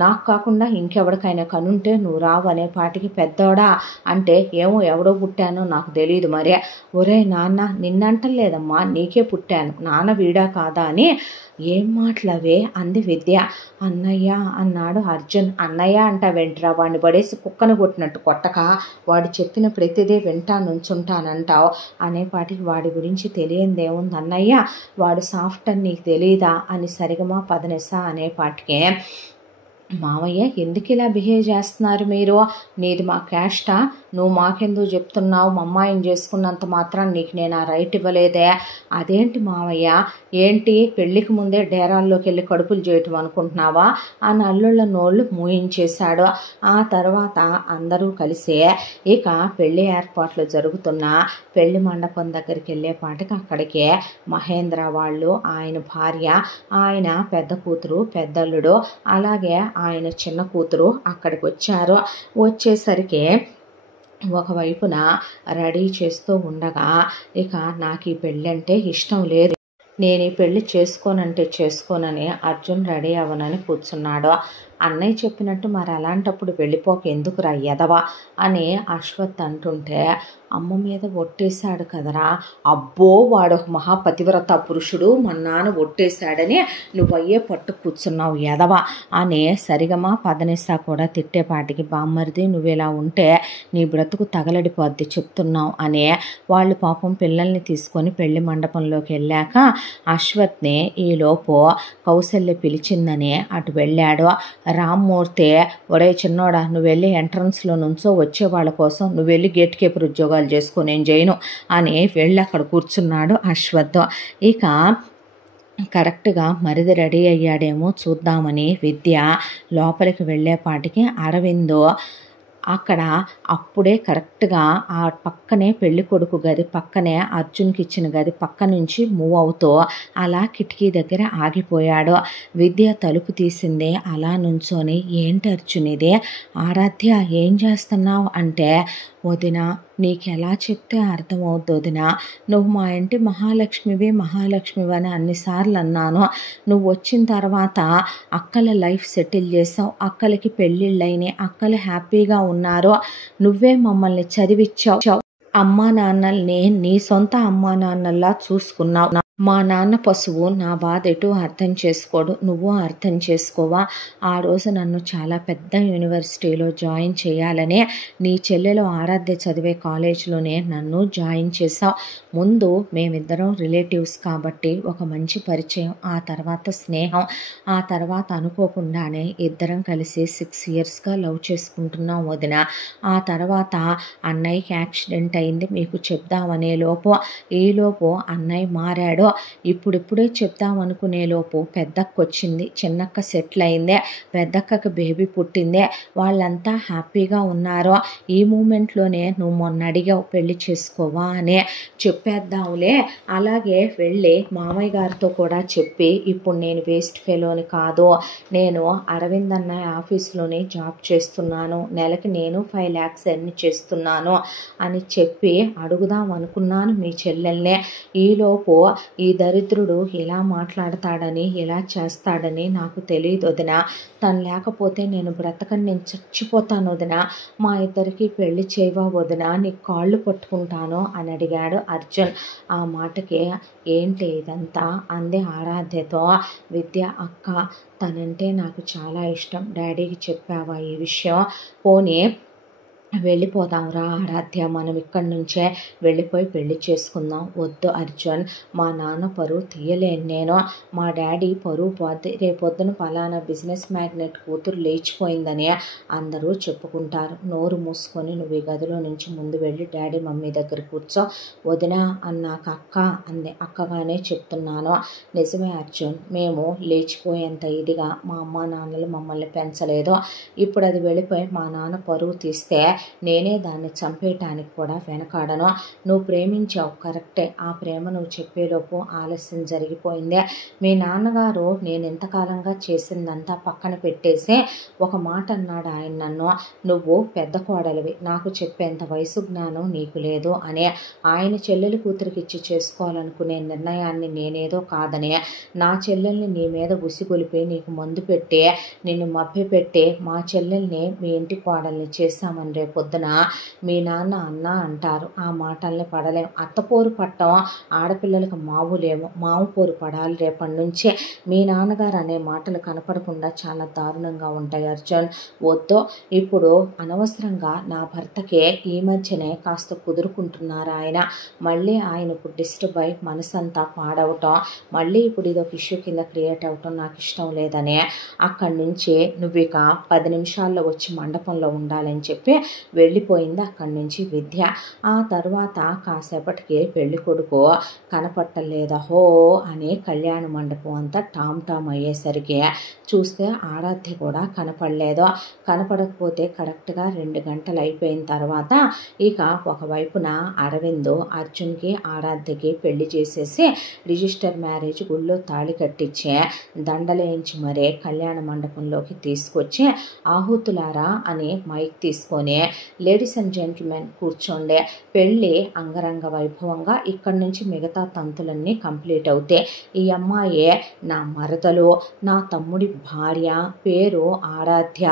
నాకు కాకుండా ఇంకెవరికైనా కనుంటే నువ్వు రావు అనేపాటికి, పెద్దోడా అంటే ఏమో ఎవడో పుట్టానో నాకు తెలియదు మరే, ఒరే నాన్న నిన్నంటలేదమ్మా నీకే పుట్టాను, నాన్న వీడా కాదా అని, ఏం మాటలవే అంది విద్య. అన్నయ్య అన్నాడు అర్జున్. అన్నయ్య అంటా వెంట్రా, వాడిని పడేసి కుక్కను కొట్టినట్టు కొట్టక, వాడు చెప్పిన ప్రతిదీ వింటా నుంచుంటానంటావు అనేపాటికి, వాడి గురించి తెలియందేముంది అన్నయ్య, వాడు సాఫ్ట్ అని నీకు తెలీదా అని సరిగమా పదనిసా అనేపాటికే, మావయ్య ఎందుకు ఇలా బిహేవ్ చేస్తున్నారు మీరు, నీది మా క్యాస్టా, నువ్వు మాకెందుకు చెప్తున్నావు, మా అమ్మాయిని చేసుకున్నంత మాత్రం నీకు నేను ఆ రైట్ ఇవ్వలేదే, అదేంటి మావయ్య ఏంటి పెళ్ళికి ముందే డేరాల్లోకి వెళ్ళి కడుపులు చేయటం అనుకుంటున్నావా అని అల్లుళ్ళ నోళ్ళు మూయించేశాడు. ఆ తర్వాత అందరూ కలిసి ఇక పెళ్లి ఏర్పాట్లు జరుగుతున్న పెళ్లి మండపం దగ్గరికి వెళ్ళేపాటికి అక్కడికి మహేంద్ర వాళ్ళు, ఆయన భార్య, ఆయన పెద్ద కూతురు పెద్దల్లుడు, అలాగే ఆయన చిన్న కూతురు అక్కడికి వచ్చారు. వచ్చేసరికి ఒకవైపున రెడీ చేస్తూ ఉండగా, ఇక నాకు ఈ పెళ్ళి అంటే ఇష్టం లేదు, నేను ఈ పెళ్ళి చేసుకోనంటే చేసుకోనని అర్జున్ రెడీ అవ్వనని కూర్చున్నాడు. అన్నయ్య చెప్పినట్టు మరి అలాంటప్పుడు వెళ్ళిపోక ఎందుకురా ఎదవా అని అశ్వత్ అంటుంటే, అమ్మ మీద ఒట్టేశాడు కదరా, అబ్బో వాడు ఒక మహాపతివ్రత పురుషుడు, మా నాన్న ఒట్టేశాడని నువ్వయ్యే పట్టు కూర్చున్నావు ఎదవా అని సరిగమా పదనిసా కూడా తిట్టేపాటికి, బామ్మరిది నువ్వు ఇలా ఉంటే నీ బ్రతుకు తగలడిపోద్ది చెప్తున్నావు అని వాళ్ళు పాపం పిల్లల్ని తీసుకొని పెళ్లి మండపంలోకి వెళ్ళాక అశ్వత్ని ఈలోపు కౌసల్య పిలిచిందని అటు వెళ్ళాడు. రామ్మూర్తి, ఒరే చిన్నోడా నువ్వు వెళ్ళి ఎంట్రన్స్లో నుంచో వచ్చే వాళ్ళ కోసం నువ్వు వెళ్ళి గేట్ కీపర్ ఉద్యోగాలు చేసుకో, నేను చేయను అని వెళ్ళి అక్కడ కూర్చున్నాడు అశ్వత్. ఇక కరెక్ట్గా మరిది రెడీ అయ్యాడేమో చూద్దామని విద్య లోపలికి వెళ్ళేపాటికి అరవిందో అక్కడ అప్పుడే కరెక్ట్గా ఆ పక్కనే పెళ్లి కొడుకు గది పక్కనే అర్జున్కి ఇచ్చిన గది పక్క నుంచి మూవ్ అవుతూ అలా కిటికీ దగ్గర ఆగిపోయాడు. విద్య తలుపు తీసింది. అలా నుంచొని ఏంటి అర్జున్ ఇది, ఆరాధ్య ఏం చేస్తున్నావు అంటే, వదిన నీకెలా చెప్తే అర్థమవుద్ది వదిన, నువ్వు మా ఇంటి మహాలక్ష్మివి అని అన్నిసార్లు అన్నాను. నువ్వు వచ్చిన తర్వాత అక్కల లైఫ్ సెటిల్ చేసావు, అక్కలకి పెళ్ళిళ్ళైనాయి, అక్కలు హ్యాపీగా ఉన్నారు, నువ్వే మమ్మల్ని చదివిచ్చావు, అమ్మా నాన్నల్ని నీ సొంత అమ్మా నాన్నల్లా చూసుకున్నావు. మా నాన్న పశువు, నా బాధ ఎటు అర్థం చేసుకోడు, నువ్వు అర్థం చేసుకోవా? ఆ రోజు నన్ను చాలా పెద్ద యూనివర్సిటీలో జాయిన్ చేయాలనే నీ చెల్లెలు ఆరాధ్య చదివే కాలేజీలోనే నన్ను జాయిన్ చేసావు. ముందు మేమిద్దరం రిలేటివ్స్ కాబట్టి ఒక మంచి పరిచయం, ఆ తర్వాత స్నేహం, ఆ తర్వాత అనుకోకుండానే ఇద్దరం కలిసి 6 yearsగా లవ్ చేసుకుంటున్నాం వదిన. ఆ తర్వాత అన్నయ్యకి యాక్సిడెంట్ అయింది, మీకు చెప్దామనే లోపు ఈలోపు అన్నయ్య మారాడు. ఇప్పుడిప్పుడే చెప్దామనుకునే లోపు పెద్దక్క వచ్చింది, చిన్నక్క సెటిల్ అయిందే, పెద్దక్కకి బేబీ పుట్టిందే, వాళ్ళంతా హ్యాపీగా ఉన్నారు. ఈ మూమెంట్లోనే నువ్వు మొన్న అడిగావు పెళ్లి చేసుకోవా అని. చెప్పేద్దాంలే, అలాగే వెళ్ళి మామయ్య గారితో కూడా చెప్పి, ఇప్పుడు నేను వేస్ట్ ఫెలోని కాదు, నేను అరవింద్ అన్నయ్య ఆఫీస్లోనే జాబ్ చేస్తున్నాను, నెలకి నేను 5 lakhs ఎర్న్ చేస్తున్నాను అని చెప్పి అడుగుదాం అనుకున్నాను మీ చెల్లెల్నే. ఈలోపు ఈ దరిద్రుడు ఇలా మాట్లాడతాడని, ఇలా చేస్తాడని నాకు తెలియదు వదిన. తను లేకపోతే నేను బ్రతకని, నేను చచ్చిపోతాను వదిన. మా ఇద్దరికి పెళ్లి చేయవా వదిన, నీ కాళ్ళు పట్టుకుంటాను అని అడిగాడు అర్జున్. ఆ మాటకి ఏంటి ఇదంతా అంది ఆరాధ్యతో విద్య. అక్క, తనంటే నాకు చాలా ఇష్టం, డాడీకి చెప్పావా ఈ విషయం? పోనీ వెళ్ళిపోదాంరా ఆరాధ్య, మనం ఇక్కడి నుంచే వెళ్ళిపోయి పెళ్లి చేసుకుందాం. వద్దు అర్జున్, మా నాన్న పరువు తీయలేను నేను, మా డాడీ పరువు పోద్ది, రేపొద్దున ఫలానా బిజినెస్ మ్యాగ్నెట్ కూతురు లేచిపోయిందని అందరూ చెప్పుకుంటారు. నోరు మూసుకొని నువ్వు ఈ గదిలో నుంచి ముందు వెళ్ళి డాడీ మమ్మీ దగ్గర కూర్చో వదిన అన్నాక అక్క అంది. అక్కగానే చెప్తున్నాను, నిజమే అర్జున్, మేము లేచిపోయేంత ఇదిగా మా అమ్మా నాన్నలు మమ్మల్ని పెంచలేదు. ఇప్పుడు అది వెళ్ళిపోయి మా నాన్న పరువు తీస్తే నేనే దాన్ని చంపేయటానికి కూడా వెనకాడను. నువ్వు ప్రేమించావు కరెక్టే, ఆ ప్రేమ నువ్వు చెప్పేలోపు ఆలస్యం జరిగిపోయిందే. మీ నాన్నగారు నేను ఎంతకాలంగా చేసిందంతా పక్కన పెట్టేసి ఒక మాట అన్నాడు ఆయన నన్ను, నువ్వు పెద్ద కోడలివి, నాకు చెప్పేంత వయసు జ్ఞానం నీకు లేదు అని. ఆయన చెల్లెలి కూతురికి ఇచ్చి చేసుకోవాలనుకునే నిర్ణయాన్ని నేనేదో కాదని, నా చెల్లెల్ని నీ మీద ఉసిగొలిపి నీకు మందు పెట్టి నిన్ను మభ్యపెట్టి మా చెల్లెల్ని మీ ఇంటి కోడల్ని చేశామని రేపు పొద్దున మీ నాన్న అన్న అంటారు. ఆ మాటల్ని పడలేం. అత్తపోరు పట్టం ఆడపిల్లలకు మావులేమో, మావు పోరు పడాలి రేపటి నుంచే. మీ నాన్నగారు అనే మాటలు కనపడకుండా చాలా దారుణంగా ఉంటాయి అర్జున్. వద్దు, ఇప్పుడు అనవసరంగా నా భర్తకే ఈ మధ్యనే కాస్త కుదురుకుంటున్నారు ఆయన, మళ్ళీ ఆయనకు డిస్టర్బ్ అయి మనసంతా పాడవటం, మళ్ళీ ఇప్పుడు ఇదొక ఇష్యూ కింద క్రియేట్ అవటం నాకు ఇష్టం లేదని అక్కడి నుంచి నువ్వు ఇక 10 నిమిషాల్లో వచ్చి మండపంలో ఉండాలని చెప్పి వెళ్ళిపోయింది అక్కడి నుంచి విద్య. ఆ తర్వాత కాసేపటికి పెళ్లి కొడుకు కనపట్టలేదా హో అని కళ్యాణ మండపం అంతా టామ్ అయ్యేసరికి చూస్తే ఆరాధ్య కూడా కనపడలేదు. కనపడకపోతే కరెక్ట్గా 2 గంటలు అయిపోయిన తర్వాత ఇక ఒకవైపున అరవింద్ అర్జున్కి ఆరాధ్యకి పెళ్లి చేసేసి రిజిస్టర్ మ్యారేజ్ గుళ్ళో తాళి కట్టించే దండలేయించి మరే కళ్యాణ మండపంలోకి తీసుకొచ్చి ఆహుతులారా అని మైక్ తీసుకొని లేడీస్ అండ్ జెంటిల్మెన్ కూర్చోండే, పెళ్ళి అంగరంగ వైభవంగా ఇక్కడి నుంచి మిగతా తంతులన్నీ కంప్లీట్ అవుతాయి. ఈ అమ్మాయే నా మరదలు, నా తమ్ముడి భార్య, పేరు Aaradhya,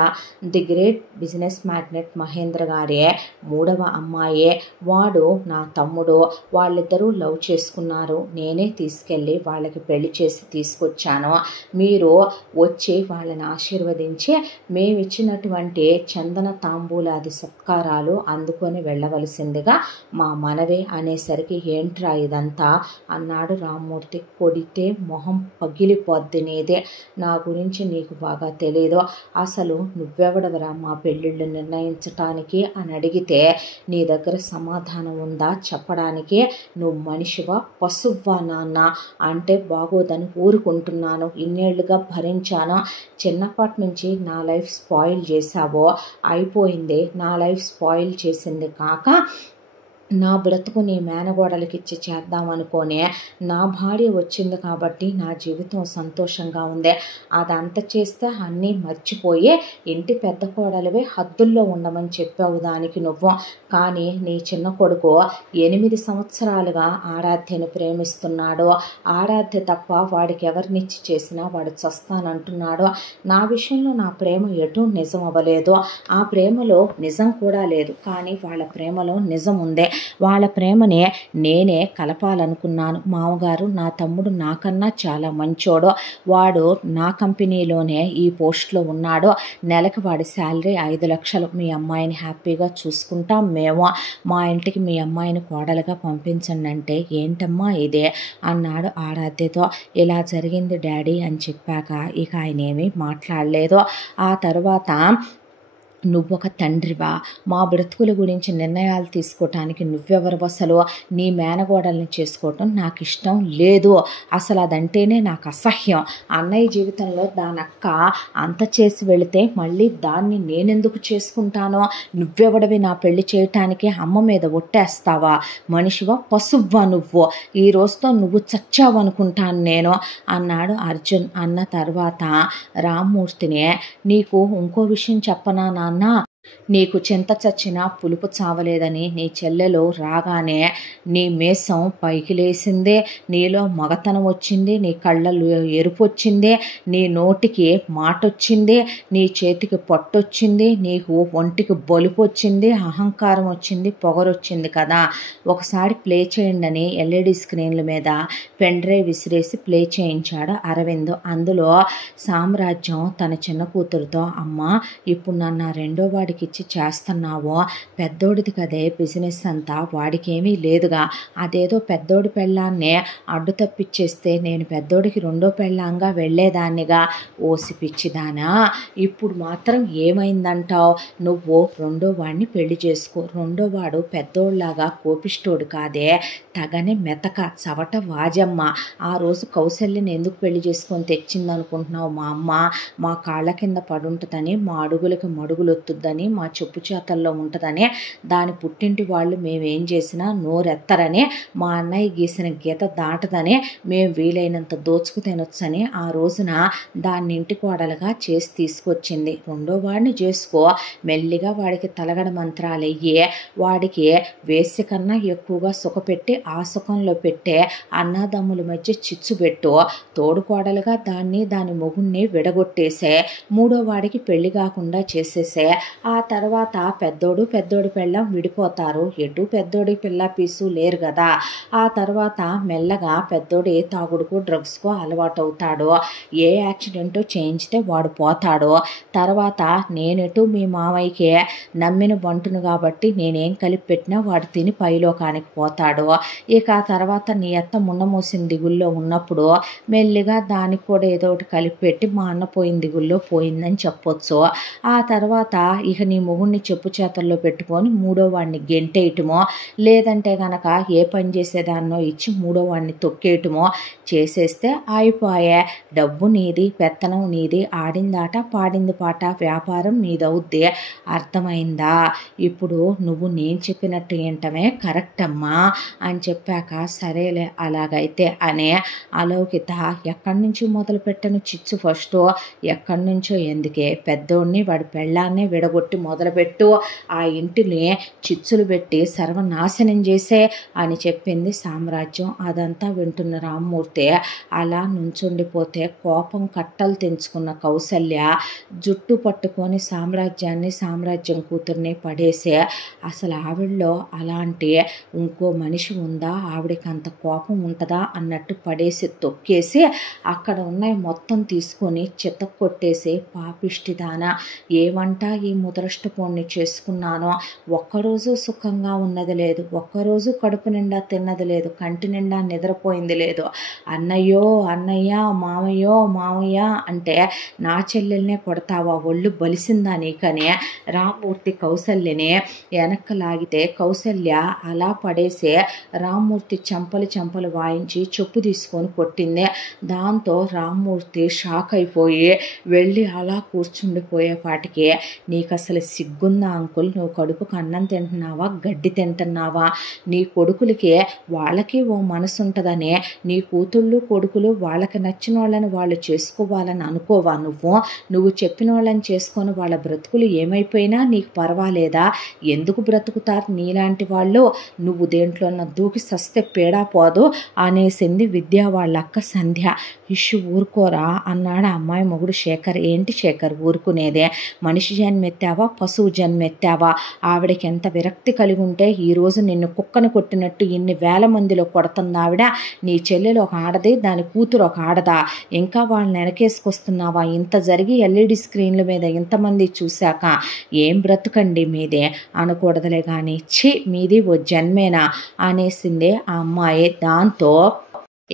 the great business magnate Mahendra గారే 3వ అమ్మాయే, వాడు నా తమ్ముడు, వాళ్ళిద్దరూ లవ్ చేసుకున్నారు, నేనే తీసుకెళ్ళి వాళ్ళకి పెళ్లి చేసి తీసుకొచ్చాను. మీరు వచ్చి వాళ్ళని ఆశీర్వదించి మేమిచ్చినటువంటి చందన తాంబూలాది సత్కారాలు అందుకొని వెళ్ళవలసిందిగా మా మనవే అనేసరికి ఏంట్రా ఇదంతా అన్నాడు రామ్మూర్తి. కొడితే మొహం పగిలిపోద్ది నీదే, నా గురించి నీకు బాగా తెలీదు, అసలు నువ్వెవడవరా మా పెళ్ళిళ్ళు నిర్ణయించటానికి అని అడిగితే నీ దగ్గర సమాధానం ఉందా చెప్పడానికి? నువ్వు మనిషివా పశువ్వా నాన్న అంటే బాగోదని ఊరుకుంటున్నాను, ఇన్నేళ్లుగా భరించాను, చిన్నప్పటి నుంచి నా లైఫ్ స్పాయిల్ చేశావో, అయిపోయింది, నా నా లైఫ్ స్పాయిల్ చేసింది కాక నా బ్రతుకు నీ మేనగోడలకిచ్చి చేద్దామనుకోనే నా భార్య వచ్చింది కాబట్టి నా జీవితం సంతోషంగా ఉంది. అదంతా చేస్తే అన్నీ మర్చిపోయి ఇంటి పెద్ద కోడలివే హద్దుల్లో ఉండమని చెప్పావు దానికి నువ్వు. కానీ నీ చిన్న కొడుకు 8 సంవత్సరాలుగా ఆరాధ్యను ప్రేమిస్తున్నాడు. ఆరాధ్య తప్ప వాడికి ఎవరినిచ్చి చేసినా వాడు చస్తానంటున్నాడు. నా విషయంలో నా ప్రేమ ఎటూ నిజం అవ్వలేదు. ఆ ప్రేమలో నిజం కూడా లేదు. కానీ వాళ్ళ ప్రేమలో నిజం ఉంది. వాళ్ళ ప్రేమనే నేనే కలపాలనుకున్నాను. మామగారు నా తమ్ముడు నాకన్నా చాలా మంచోడు. వాడు నా కంపెనీలోనే ఈ పోస్ట్లో ఉన్నాడు. నెలకు వాడి శాలరీ 5 లక్షలు. మీ అమ్మాయిని హ్యాపీగా చూసుకుంటాం మేము. మా ఇంటికి మీ అమ్మాయిని కోడలుగా పంపించండి అంటే ఏంటమ్మా ఇదే అన్నాడు ఆరాధ్యతో. ఇలా జరిగింది డాడీ అని చెప్పాక ఇక ఆయన ఏమీ మాట్లాడలేదు. ఆ తర్వాత నువ్వొక తండ్రివా, మా బ్రతుకుల గురించి నిర్ణయాలు తీసుకోవటానికి నువ్వెవరు అసలు? నీ మేనగోడల్ని చేసుకోవటం నాకు ఇష్టం లేదు. అసలు అదంటేనే నాకు అసహ్యం. అన్నయ్య జీవితంలో దానక్క అంత చేసి వెళితే మళ్ళీ దాన్ని నేనెందుకు చేసుకుంటానో? నువ్వెవడవి నా పెళ్లి చేయటానికి? అమ్మ మీద ఒట్టేస్తావా? మనిషివా పశువ్వా నువ్వు? ఈ రోజుతో నువ్వు చచ్చావనుకుంటాను నేను అన్నాడు అర్జున్. అన్న తర్వాత రామ్మూర్తినే, నీకు ఇంకో విషయం చెప్పనా నాన్న? నీకు చింత చచ్చినా పులుపు చావలేదని నీ చెల్లెలు రాగానే నీ మీసం పైకి లేసిందే, నీలో మగతనం వచ్చింది, నీ కళ్ళలో ఎరుపు వచ్చింది, నీ నోటికి మాట వచ్చింది, నీ చేతికి పట్టొచ్చింది, నీకు ఒంటికి బలుపు వచ్చింది, అహంకారం వచ్చింది, పొగరొచ్చింది కదా. ఒకసారి ప్లే చేయండి అని ఎల్ఈడి స్క్రీన్ల మీద పెన్ డ్రైవ్ విసిరేసి ప్లే చేయించాడు అరవింద్. అందులో సామ్రాజ్యం తన చిన్న కూతురుతో, అమ్మ ఇప్పుడు నన్ను రెండో వాడికి ఇచ్చి చేస్తున్నావో, పెద్దోడిది కదే బిజినెస్ అంతా, వాడికేమీ లేదుగా. అదేదో పెద్దోడి పెళ్ళాన్నే అడ్డు తప్పిచ్చేస్తే నేను పెద్దోడికి రెండో పెళ్ళాంగా వెళ్ళేదాన్నిగా. ఓసి పిచ్చిదానా, ఇప్పుడు మాత్రం ఏమైందంటావు? నువ్వు రెండో వాడిని పెళ్లి చేసుకో. రెండో వాడు పెద్దోళ్ళలాగా కోపిష్టోడు కాదే, తగని మెతక చవట వాజమ్మ. ఆ రోజు కౌశల్యని ఎందుకు పెళ్లి చేసుకొని తెచ్చిందనుకుంటున్నావు? మా అమ్మ మా కాళ్ళ కింద పడుంటుందని, మా అడుగులకి మడుగులొత్తుద్దని, మా చెప్పు చేతల్లో ఉంటుందని, దాని పుట్టింటి వాళ్ళు మేమేం చేసినా నోరెత్తరని, మా అన్నయ్య గీసిన గీత దాటదని, మేము వీలైనంత దోచుకు తినొచ్చని ఆ రోజున దాన్ని ఇంటి కోడలుగా చేసి తీసుకొచ్చింది. రెండో వాడిని చేసుకో, మెల్లిగా వాడికి తలగడ మంత్రాలయ్యి వాడికి వేసి కన్నా ఎక్కువగా సుఖపెట్టి ఆ సుఖంలో పెట్టే అన్నాదమ్ముల మధ్య చిచ్చు పెట్టు. తోడుకోడలుగా దాన్ని దాని మొగుణ్ణి విడగొట్టేసే, మూడో వాడికి పెళ్లి కాకుండా చేసేసే. ఆ తర్వాత పెద్దోడి పెళ్ళం విడిపోతారు. ఎటు పెద్దోడి పిల్ల పీసు లేరు కదా. ఆ తర్వాత మెల్లగా పెద్దోడు ఏ తాగుడుకు డ్రగ్స్కో అలవాటు అవుతాడు. ఏ యాక్సిడెంటో చేయించితే వాడు పోతాడు. తర్వాత నేనెటు మీ మామయ్యకి నమ్మిన బంటును కాబట్టి నేనేం కలిపి పెట్టినా వాడు తిని పైలోకానికి పోతాడు. ఇక ఆ తర్వాత నీ అత్త మున్నమూసిన దిగుల్లో ఉన్నప్పుడు మెల్లిగా దానికి కూడా ఏదో ఒకటి కలిపి పెట్టి మా అన్న పోయిన దిగుల్లో పోయిందని చెప్పొచ్చు. ఆ తర్వాత ఇక నీ మొగుడిని చెప్పు చేతల్లో పెట్టుకొని మూడో వాడిని గెంటేయటమో, లేదంటే గనక ఏ పని చేసేదాన్నో ఇచ్చి మూడో వాడిని తొక్కేయటమో చేసేస్తే అయిపోయే. డబ్బు నీది, పెత్తనం నీది, ఆడిందాట పాడింది పాట, వ్యాపారం నీదవుద్ది. అర్థమైందా? ఇప్పుడు నువ్వు నేను చెప్పినట్టు ఏంటమే కరెక్ట్ అమ్మా అని చెప్పాక, సరేలే అలాగైతే అనే అలౌకిత ఎక్కడి నుంచి మొదలు పెట్టను చిచ్చు ఫస్ట్, ఎక్కడి నుంచో ఎందుకే, పెద్దోడిని వాడి పెళ్ళాన్ని విడగొట్టి మొదలుపెట్టు, ఆ ఇంటిని చిచ్చులు పెట్టి సర్వనాశనం చేసే అని చెప్పింది సామ్రాజ్యం. అదంతా వింటున్న రామ్మూర్తి అలా నుంచుండిపోతే కోపం కట్టలు తెంచుకున్న కౌసల్య జుట్టు పట్టుకొని సామ్రాజ్యం కూతుర్ని పడేసే, అసలు ఆవిడలో అలాంటి ఇంకో మనిషి ఉందా, ఆవిడకి అంత కోపం ఉంటుందా అన్నట్టు పడేసి తొక్కేసి అక్కడ ఉన్నాయి మొత్తం తీసుకొని చితక్ కొట్టేసి, పాపిష్టిదానా ఏమంట ఈ ముదరష్టపోన్ని చేసుకున్నానో, ఒక్కరోజు సుఖంగా ఉన్నది లేదు, ఒక్కరోజు కడుపు నిండా తిన్నది లేదు, కంటి నిండా నిద్రపోయింది లేదు. అన్నయ్యో అన్నయ్య, మామయ్యో మామయ్య అంటే నా చెల్లెల్నే కొడతావా, ఒళ్ళు బలిసిందా నీకని రామ్మూర్తి కౌసల్యని వెనక్కి లాగితే కౌసల్య అలా పడేసే రామ్మూర్తి చెంపలు వాయించి చెప్పు తీసుకొని కొట్టింది. దాంతో రామ్మూర్తి షాక్ అయిపోయి వెళ్ళి అలా కూర్చుండిపోయేపాటికి, నీకు అసలు అసలు సిగ్గుందా అంకుల్? నువ్వు కడుపుకు అన్నం తింటున్నావా, గడ్డి తింటున్నావా? నీ కొడుకులకే వాళ్ళకి ఓ మనసు ఉంటుందనే నీ కూతుళ్ళు కొడుకులు వాళ్ళకి నచ్చిన వాళ్ళని వాళ్ళు చేసుకోవాలని అనుకోవా? నువ్వు చెప్పిన వాళ్ళని చేసుకొని వాళ్ళ బ్రతుకులు ఏమైపోయినా నీకు పర్వాలేదా? ఎందుకు బ్రతుకుతారు నీలాంటి వాళ్ళు? నువ్వు దేంట్లో దూకి సస్తే పేడా పోదు అనేసింది విద్య వాళ్ళ అక్క సంధ్య. ఇష్యూ ఊరుకోరా అన్నాడు ఆ అమ్మాయి మొగుడు శేఖర్. ఏంటి శేఖర్ ఊరుకునేదే? మనిషి జన్మెత్తావా, పశువు జన్మెత్తావా? ఆవిడకి ఎంత విరక్తి కలిగి ఉంటే ఈరోజు నిన్ను కుక్కను కొట్టినట్టు ఇన్ని వేల మందిలో కొడుతుంది ఆవిడ. నీ చెల్లెలు ఒక ఆడది, దాని కూతురు ఒక ఆడదా? ఇంకా వాళ్ళని వెనకేసుకొస్తున్నావా? ఇంత జరిగి ఎల్ఈడి స్క్రీన్ల మీద ఇంతమంది చూశాక ఏం బ్రతుకండి మీదే అనకూడదులే కానీ ఛీ మీది ఓ జన్మేనా అనేసిందే ఆ అమ్మాయి. దాంతో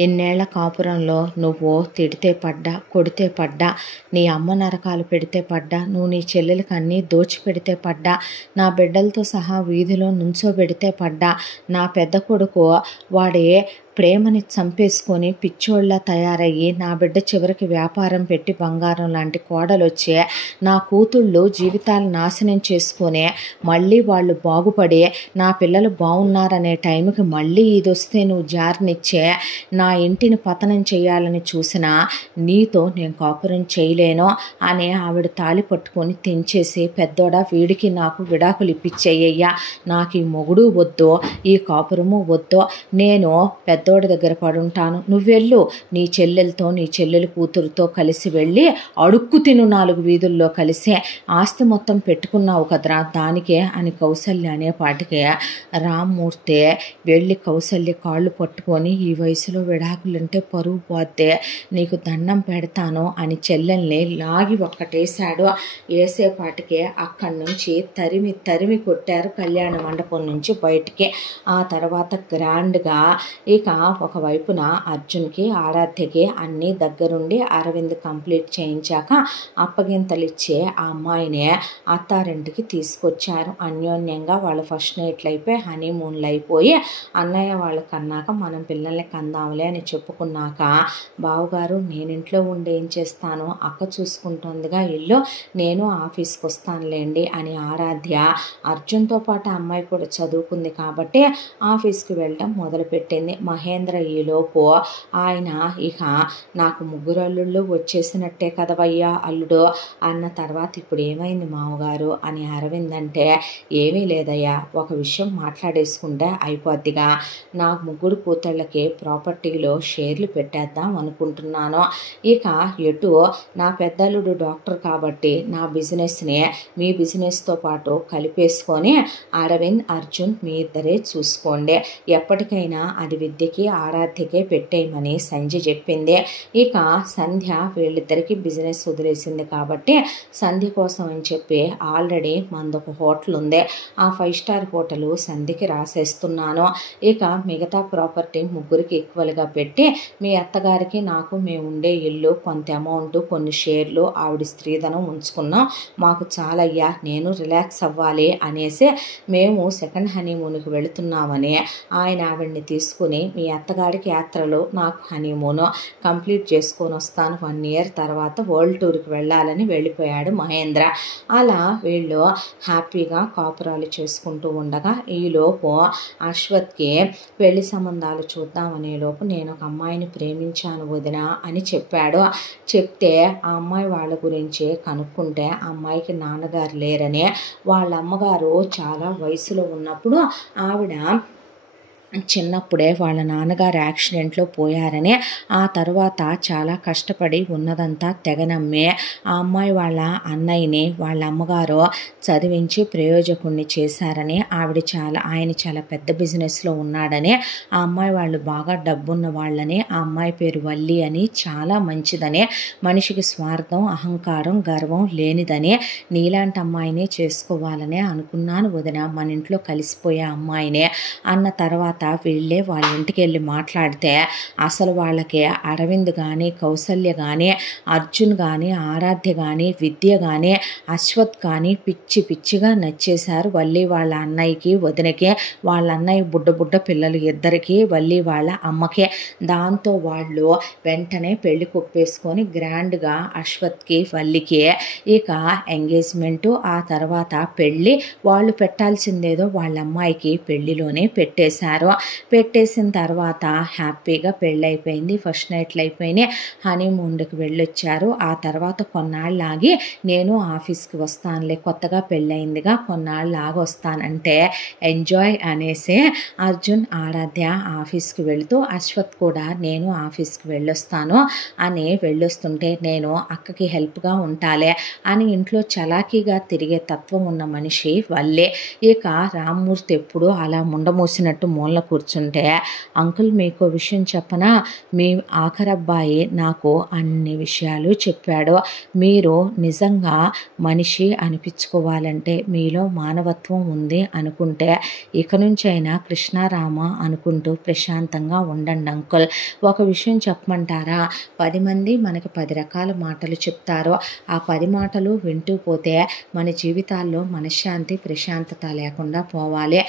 ఎన్నేళ్ల కాపురంలో నువ్వు తిడితే పడ్డా, కొడితే పడ్డా, నీ అమ్మ నరకాలు పెడితే పడ్డా, నువ్వు నీ చెల్లెలకి అన్నీ దోచిపెడితే పడ్డా, నా బిడ్డలతో సహా వీధిలో నుంచోబెడితే పడ్డా, నా పెద్ద కొడుకు వాడే ప్రేమని చంపేసుకొని పిచ్చోళ్ళ తయారయ్యి నా బిడ్డ చివరికి వ్యాపారం పెట్టి బంగారం లాంటి కోడలు వచ్చే నా కూతుళ్ళు జీవితాలు నాశనం చేసుకునే మళ్ళీ వాళ్ళు బాగుపడే నా పిల్లలు బాగున్నారనే టైంకి మళ్ళీ ఇది వస్తే నువ్వు జారినిచ్చే నా ఇంటిని పతనం చేయాలని చూసినా నీతో నేను కాపురం చేయలేను అని ఆవిడ తాళి పట్టుకొని తెంచేసి, పెద్దోడా వీడికి నాకు విడాకులు ఇప్పించేయ్యా, నాకు ఈ మొగుడు వద్దు, ఈ కాపురము వద్దు, నేను పెద్దోడి దగ్గర పడుంటాను, నువ్వెళ్ళు నీ చెల్లెలతో నీ చెల్లెలు కూతురుతో కలిసి వెళ్ళి అడుక్కు తిను 4 వీధుల్లో కలిసి, ఆస్తి మొత్తం పెట్టుకున్నావు కదరా దానికే అని కౌసల్య అనేపాటికే రామ్మూర్తి వెళ్ళి కౌసల్య కాళ్ళు పట్టుకొని, ఈ వయసులో విడాకులంటే పరువు పోతే నీకు దండం పెడతాను అని చెల్లెల్ని లాగి ఒక్కటేశాడు. వేసేపాటికే అక్కడి నుంచి తరిమి కొట్టారు కళ్యాణ మండపం నుంచి బయటికి. ఆ తర్వాత గ్రాండ్గా ఇక ఒకవైపున అర్జున్కి ఆరాధ్యకి అన్నీ దగ్గరుండి అరవింద్ కంప్లీట్ చేయించాక అప్పగింతలిచ్చే ఆ అమ్మాయిని అత్తారింటికి తీసుకొచ్చారు. అన్యోన్యంగా వాళ్ళు ఫస్ట్ నైట్లు అయిపోయి హనీమూన్లు అయిపోయి అన్నయ్య వాళ్ళు కన్నాక మనం పిల్లల్ని కందాంలే అని చెప్పుకున్నాక, బావగారు నేను ఇంట్లో ఉండి ఏం చేస్తాను, అక్క చూసుకుంటుందిగా ఇల్లు, నేను ఆఫీస్కి వస్తానులేండి అని ఆరాధ్య అర్జున్తో పాటు అమ్మాయి కూడా చదువుకుంది కాబట్టి ఆఫీస్కి వెళ్ళడం మొదలుపెట్టింది. మహేంద్ర ఈలోపు ఆయన ఇక నాకు 3 అల్లుళ్ళు వచ్చేసినట్టే కదవయ్యా అల్లుడు అన్న తర్వాత, ఇప్పుడు ఏమైంది మామగారు అని అరవింద్ అంటే, ఏమీ లేదయ్యా, ఒక విషయం మాట్లాడేసుకుంటే అయిపోద్దిగా, నాకు 3 కూతుళ్ళకి ప్రాపర్టీలో షేర్లు పెట్టేద్దాం అనుకుంటున్నాను. ఇక ఎటు నా పెద్దల్లుడు డాక్టర్ కాబట్టి నా బిజినెస్ని మీ బిజినెస్తో పాటు కలిపేసుకొని అరవింద్ అర్జున్ మీ ఇద్దరే చూసుకోండి, ఎప్పటికైనా అది విద్యకి ఆరాధ్యకే పెట్టేయమని సంధ్య చెప్పింది. ఇక సంధ్య వీళ్ళిద్దరికి బిజినెస్ వదిలేసింది కాబట్టి సంధ్య కోసం అని చెప్పి ఆల్రెడీ మనదొక హోటల్ ఉంది, ఆ 5 స్టార్ హోటల్ సంధ్యకి రాసేస్తున్నాను. ఇక మిగతా ప్రాపర్టీ 3కి ఈక్వల్గా పెట్టి మీ అత్తగారికి నాకు మేము ఉండే ఇల్లు కొంత అమౌంట్ కొన్ని షేర్లు ఆవిడ స్త్రీధనం ఉంచుకున్నాం, మాకు చాలయ్యా, నేను రిలాక్స్ అవ్వాలి అనేసి మేము సెకండ్ హనీమూన్కి వెళుతున్నామని ఆయన ఆవిడ్ని తీసుకుని మీ అత్తగారికి యాత్రలు నాకు హనీమూను కంప్లీట్ చేసుకొని వస్తాను, 1 ఇయర్ తర్వాత వరల్డ్ టూర్కి వెళ్ళాలని వెళ్ళిపోయాడు మహేంద్ర. అలా వీళ్ళు హ్యాపీగా కాపురాలు చేసుకుంటూ ఉండగా ఈలోపు అశ్వత్కి పెళ్లి సంబంధాలు చూద్దామనే లోపు నేను ఒక అమ్మాయిని ప్రేమించాను వదిన అని చెప్పాడు. చెప్తే ఆ అమ్మాయి వాళ్ళ గురించి కనుక్కుంటే ఆ అమ్మాయికి నాన్నగారు లేరని, వాళ్ళ అమ్మగారు చాలా వయసులో ఉన్నప్పుడు ఆవిడ చిన్నప్పుడే వాళ్ళ నాన్నగారు యాక్సిడెంట్లో పోయారని, ఆ తర్వాత చాలా కష్టపడి ఉన్నదంతా తెగనమ్మే ఆ అమ్మాయి వాళ్ళ అన్నయ్యని వాళ్ళ అమ్మగారు చదివించి ప్రయోజకుణ్ణి చేశారని, ఆయన చాలా పెద్ద బిజినెస్లో ఉన్నాడని, ఆ అమ్మాయి వాళ్ళు బాగా డబ్బున్న వాళ్ళని, ఆ అమ్మాయి పేరు వల్లి అని, చాలా మంచిదని, మనిషికి స్వార్థం అహంకారం గర్వం లేనిదని, నీలాంటి అమ్మాయిని చేసుకోవాలనే అనుకున్నాను వదిన, మన ఇంట్లో కలిసిపోయే అమ్మాయినే అన్న తర్వాత వీళ్ళే వాళ్ళ ఇంటికి వెళ్ళి మాట్లాడితే అసలు వాళ్ళకి అరవింద్ కానీ, కౌసల్య కానీ, అర్జున్ కానీ, ఆరాధ్య కానీ, విద్య కానీ, అశ్వత్ కానీ పిచ్చిగా నచ్చేశారు వల్లి వాళ్ళ అన్నయ్యకి, వదినకే. వాళ్ళ అన్నయ్య బుడ్డ పిల్లలు ఇద్దరికి, వల్లి వాళ్ళ అమ్మకే. దాంతో వాళ్ళు వెంటనే పెళ్లి కొప్పేసుకొని గ్రాండ్గా అశ్వత్కి, వల్లికి ఇక ఎంగేజ్మెంటు, ఆ తర్వాత పెళ్ళి. వాళ్ళు పెట్టాల్సిందేదో వాళ్ళ అమ్మాయికి పెళ్లిలోనే పెట్టేశారు. పెట్టేసిన తర్వాత హ్యాపీగా పెళ్ళైపోయింది. ఫస్ట్ నైట్లు అయిపోయినాయి. హనీమూన్కి వెళ్ళొచ్చారు. ఆ తర్వాత కొన్నాళ్ళు ఆగి నేను ఆఫీస్కి వస్తానులే, కొత్తగా పెళ్ళయిందిగా కొన్నాళ్ళు ఆగి వస్తానంటే ఎంజాయ్ అనేసి అర్జున్, ఆరాధ్య ఆఫీస్కి వెళుతూ అశ్వత్ కూడా నేను ఆఫీస్కి వెళ్ళొస్తాను అని వెళ్ళొస్తుంటే నేను అక్కకి హెల్ప్గా ఉంటాలే అని ఇంట్లో చలాకీగా తిరిగే తత్వం ఉన్న మనిషి వల్లే. ఇక రామ్మూర్తి ఎప్పుడు అలా ముండమూసినట్టు మూల కూర్చుంటే, అంకుల్ మీకు విషయం చెప్పనా, మీ ఆఖరబ్బాయి నాకు అన్ని విషయాలు చెప్పాడు. మీరు నిజంగా మనిషి అనిపించుకోవాలంటే, మీలో మానవత్వం ఉంది అనుకుంటే ఇక నుంచైనా కృష్ణారామ అనుకుంటూ ప్రశాంతంగా ఉండండి అంకుల్. ఒక విషయం చెప్పమంటారా, 10 మంది మనకి 10 రకాల మాటలు చెప్తారు. ఆ 10 మాటలు వింటూ పోతే మన జీవితాల్లో మనశ్శాంతి, ప్రశాంతత లేకుండా పోవాలి.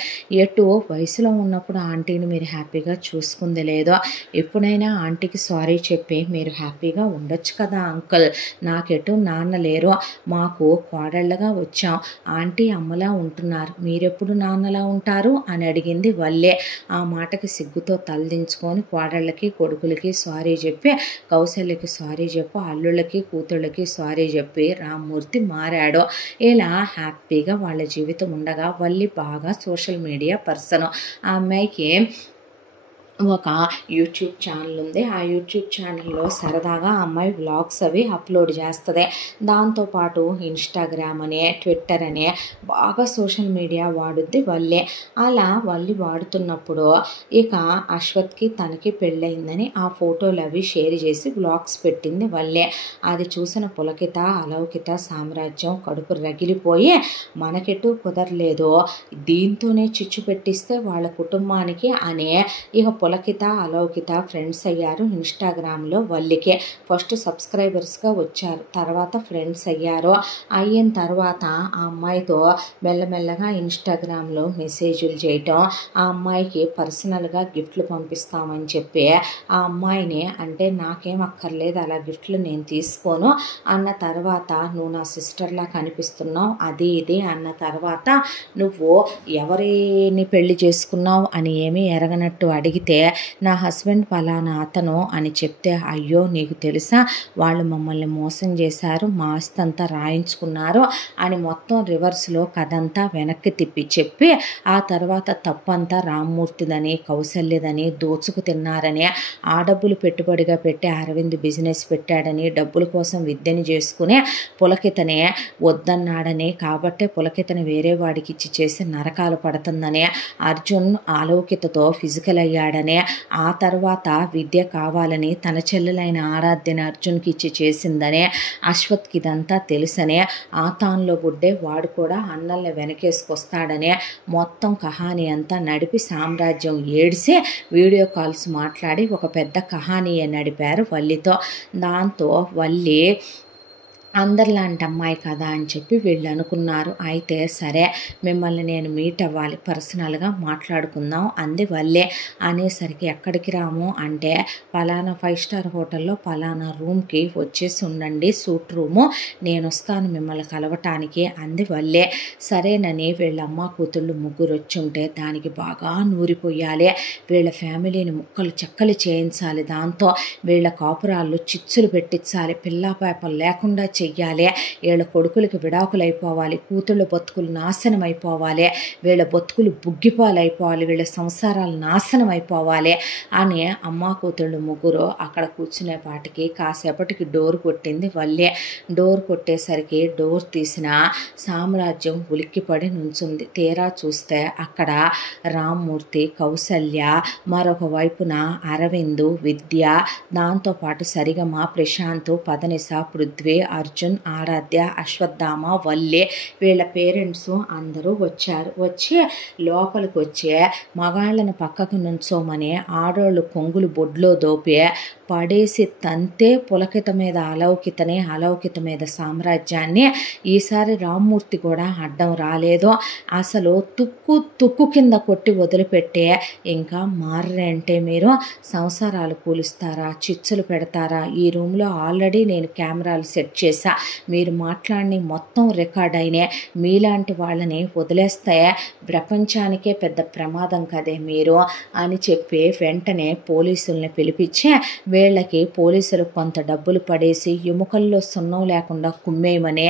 ఎటు వయసులో ఉన్నప్పుడు ఆంటీని మీరు హ్యాపీగా చూసుకుంది లేదో, ఎప్పుడైనా ఆంటీకి సారీ చెప్పి మీరు హ్యాపీగా ఉండొచ్చు కదా అంకుల్. నాకెటు నాన్న లేరు, మాకు కోడళ్ళగా వచ్చాం, ఆంటీ అమ్మలా ఉంటున్నారు, మీరెప్పుడు నాన్నలా ఉంటారు అని అడిగింది వల్లే. ఆ మాటకి సిగ్గుతో తలదించుకొని కోడళ్ళకి, కొడుకులకి సారీ చెప్పి, కౌశల్యకి సారీ చెప్పి, అల్లుళ్ళకి, కూతుళ్ళకి సారీ చెప్పి రామ్మూర్తి మారాడు. ఇలా హ్యాపీగా వాళ్ళ జీవితం ఉండగా వల్లి బాగా సోషల్ మీడియా పర్సన్. ఆ అమ్మాయికి ఒక యూట్యూబ్ ఛానల్ ఉంది. ఆ యూట్యూబ్ ఛానల్లో సరదాగా అమ్మాయి వ్లాగ్స్ అవి అప్లోడ్ చేస్తుంది. దాంతోపాటు ఇన్స్టాగ్రామ్ అని, ట్విట్టర్ అని బాగా సోషల్ మీడియా వాడుద్ది వల్లే. అలా వల్లి వాడుతున్నప్పుడు ఇక అశ్వత్కి తనకి పెళ్ళయిందని ఆ ఫోటోలు అవి షేర్ చేసి వ్లాగ్స్ పెట్టింది వల్లే. అది చూసిన పులకిత, అలౌకిత సామ్రాజ్యం కడుపు రగిలిపోయి, మనకెటు కుదరలేదు, దీంతోనే చిచ్చు పెట్టిస్తే వాళ్ళ కుటుంబానికి అనే ఇక పులకిత, అలౌకిత ఫ్రెండ్స్ అయ్యారు. ఇన్స్టాగ్రామ్లో వల్లికే ఫస్ట్ సబ్స్క్రైబర్స్గా వచ్చారు, తర్వాత ఫ్రెండ్స్ అయ్యారు. అయిన తర్వాత ఆ అమ్మాయితో మెల్లమెల్లగా ఇన్స్టాగ్రామ్లో మెసేజ్లు చేయటం, ఆ అమ్మాయికి పర్సనల్గా గిఫ్ట్లు పంపిస్తామని చెప్పి ఆ అమ్మాయిని, అంటే నాకేం అక్కర్లేదు అలా గిఫ్ట్లు నేను తీసుకోను అన్న తర్వాత, నువ్వు నా సిస్టర్లా కనిపిస్తున్నావు అది ఇది అన్న తర్వాత, నువ్వు ఎవరిని పెళ్లి చేసుకున్నావు అని ఏమీ ఎరగనట్టు అడిగితే, నా హస్బెండ్ పలానా అతను అని చెప్తే, అయ్యో నీకు తెలుసా వాళ్ళు మమ్మల్ని మోసం చేశారు, మా ఆస్తి అంతా రాయించుకున్నారు అని మొత్తం రివర్స్లో కథంతా వెనక్కి తిప్పి చెప్పి, ఆ తర్వాత తప్పంతా రామ్మూర్తిదని, కౌశల్యదని, దోచుకు తిన్నారని, ఆ డబ్బులు పెట్టుబడిగా పెట్టి అరవింద్ బిజినెస్ పెట్టాడని, డబ్బుల కోసం విద్యని చేసుకుని పులకితనే వద్దన్నాడని, కాబట్టే పులకితని వేరే వాడికి ఇచ్చి చేసి నరకాలు పడుతుందని, అర్జున్ ఆలౌకితతో ఫిజికల్ అయ్యాడని, ఆ తర్వాత విద్య కావాలని తన చెల్లెలైన ఆరాధ్యని అర్జున్కి ఇచ్చి చేసిందనే, అశ్వత్కి ఇదంతా తెలుసనే, ఆ తాన్లో బుడ్డే వాడు కూడా అన్నల్ని వెనకేసుకొస్తాడనే మొత్తం కహానీ అంతా నడిపి సామ్రాజ్యం ఏడిసి వీడియో కాల్స్ మాట్లాడి ఒక పెద్ద కహానీయే నడిపారు వల్లితో. దాంతో వల్లి అందరిలాంటి అమ్మాయి కదా అని చెప్పి వీళ్ళు అనుకున్నారు. అయితే సరే మిమ్మల్ని నేను మీట్ అవ్వాలి, పర్సనల్గా మాట్లాడుకుందాం అంది వల్లే. అనేసరికి ఎక్కడికి రాము అంటే, పలానా 5 స్టార్ హోటల్లో పలానా రూమ్కి వచ్చేసి ఉండండి, సూట్ రూము, నేను వస్తాను మిమ్మల్ని కలవటానికి అంది వల్లే. సరేనని వీళ్ళ అమ్మ కూతుళ్ళు ముగ్గురు వచ్చుంటే దానికి బాగా నూరిపోయాలి, వీళ్ళ ఫ్యామిలీని ముక్కలు చెక్కలు చేయించాలి, దాంతో వీళ్ళ కాపురాళ్ళు చిచ్చులు పెట్టించాలి, పిల్లా పాపలు లేకుండా చెయ్యాలి, వీళ్ళ కొడుకులకి విడాకులు అయిపోవాలి, కూతుళ్ళ బతుకులు నాశనం అయిపోవాలి, వీళ్ళ బతుకులు బుగ్గిపాలు అయిపోవాలి, వీళ్ళ సంసారాలు నాశనం అయిపోవాలి అని అమ్మ కూతుళ్ళు ముగ్గురు అక్కడ కూర్చునే పాటికి కాసేపటికి డోర్ కొట్టింది వల్లే. డోర్ కొట్టేసరికి డోర్ తీసిన సామ్రాజ్యం ఉలిక్కిపడి నుంచుంది. తీరా చూస్తే అక్కడ రామ్మూర్తి, కౌసల్య, మరొక వైపున అరవిందు, విద్య, దాంతోపాటు సరిగమ, ప్రశాంత్, పదనిస, పృథ్వీ, అర్జున్, ఆరాధ్య, అశ్వత్థామ, వల్లి వీళ్ళ పేరెంట్స్ అందరూ వచ్చారు. వచ్చి లోపలికి వచ్చి మగాళ్ళని పక్కకు నుంచోమని ఆడోళ్ళు కొంగులు బొడ్లో దోపి పడేసి తంతే పులకిత మీద అలౌకితని, అలౌకిత మీద సామ్రాజ్యాన్ని. ఈసారి రామ్మూర్తి కూడా అడ్డం రాలేదు. అసలు తుక్కు కింద కొట్టి వదిలిపెట్టే ఇంకా మారంటే మీరు సంసారాలు కూలుస్తారా, చిచ్చులు పెడతారా? ఈ రూమ్లో ఆల్రెడీ నేను కెమెరాలు సెట్ చేశా, మీరు మాట్లాడి మొత్తం రికార్డ్ అయినాయి. మీలాంటి వాళ్ళని వదిలేస్తే ప్రపంచానికే పెద్ద ప్రమాదం కదే మీరు అని చెప్పి వెంటనే పోలీసుల్ని పిలిపించి వీళ్ళకి పోలీసులు కొంత డబ్బులు పడేసి ఎముకల్లో సున్నం లేకుండా కుమ్మేయమని,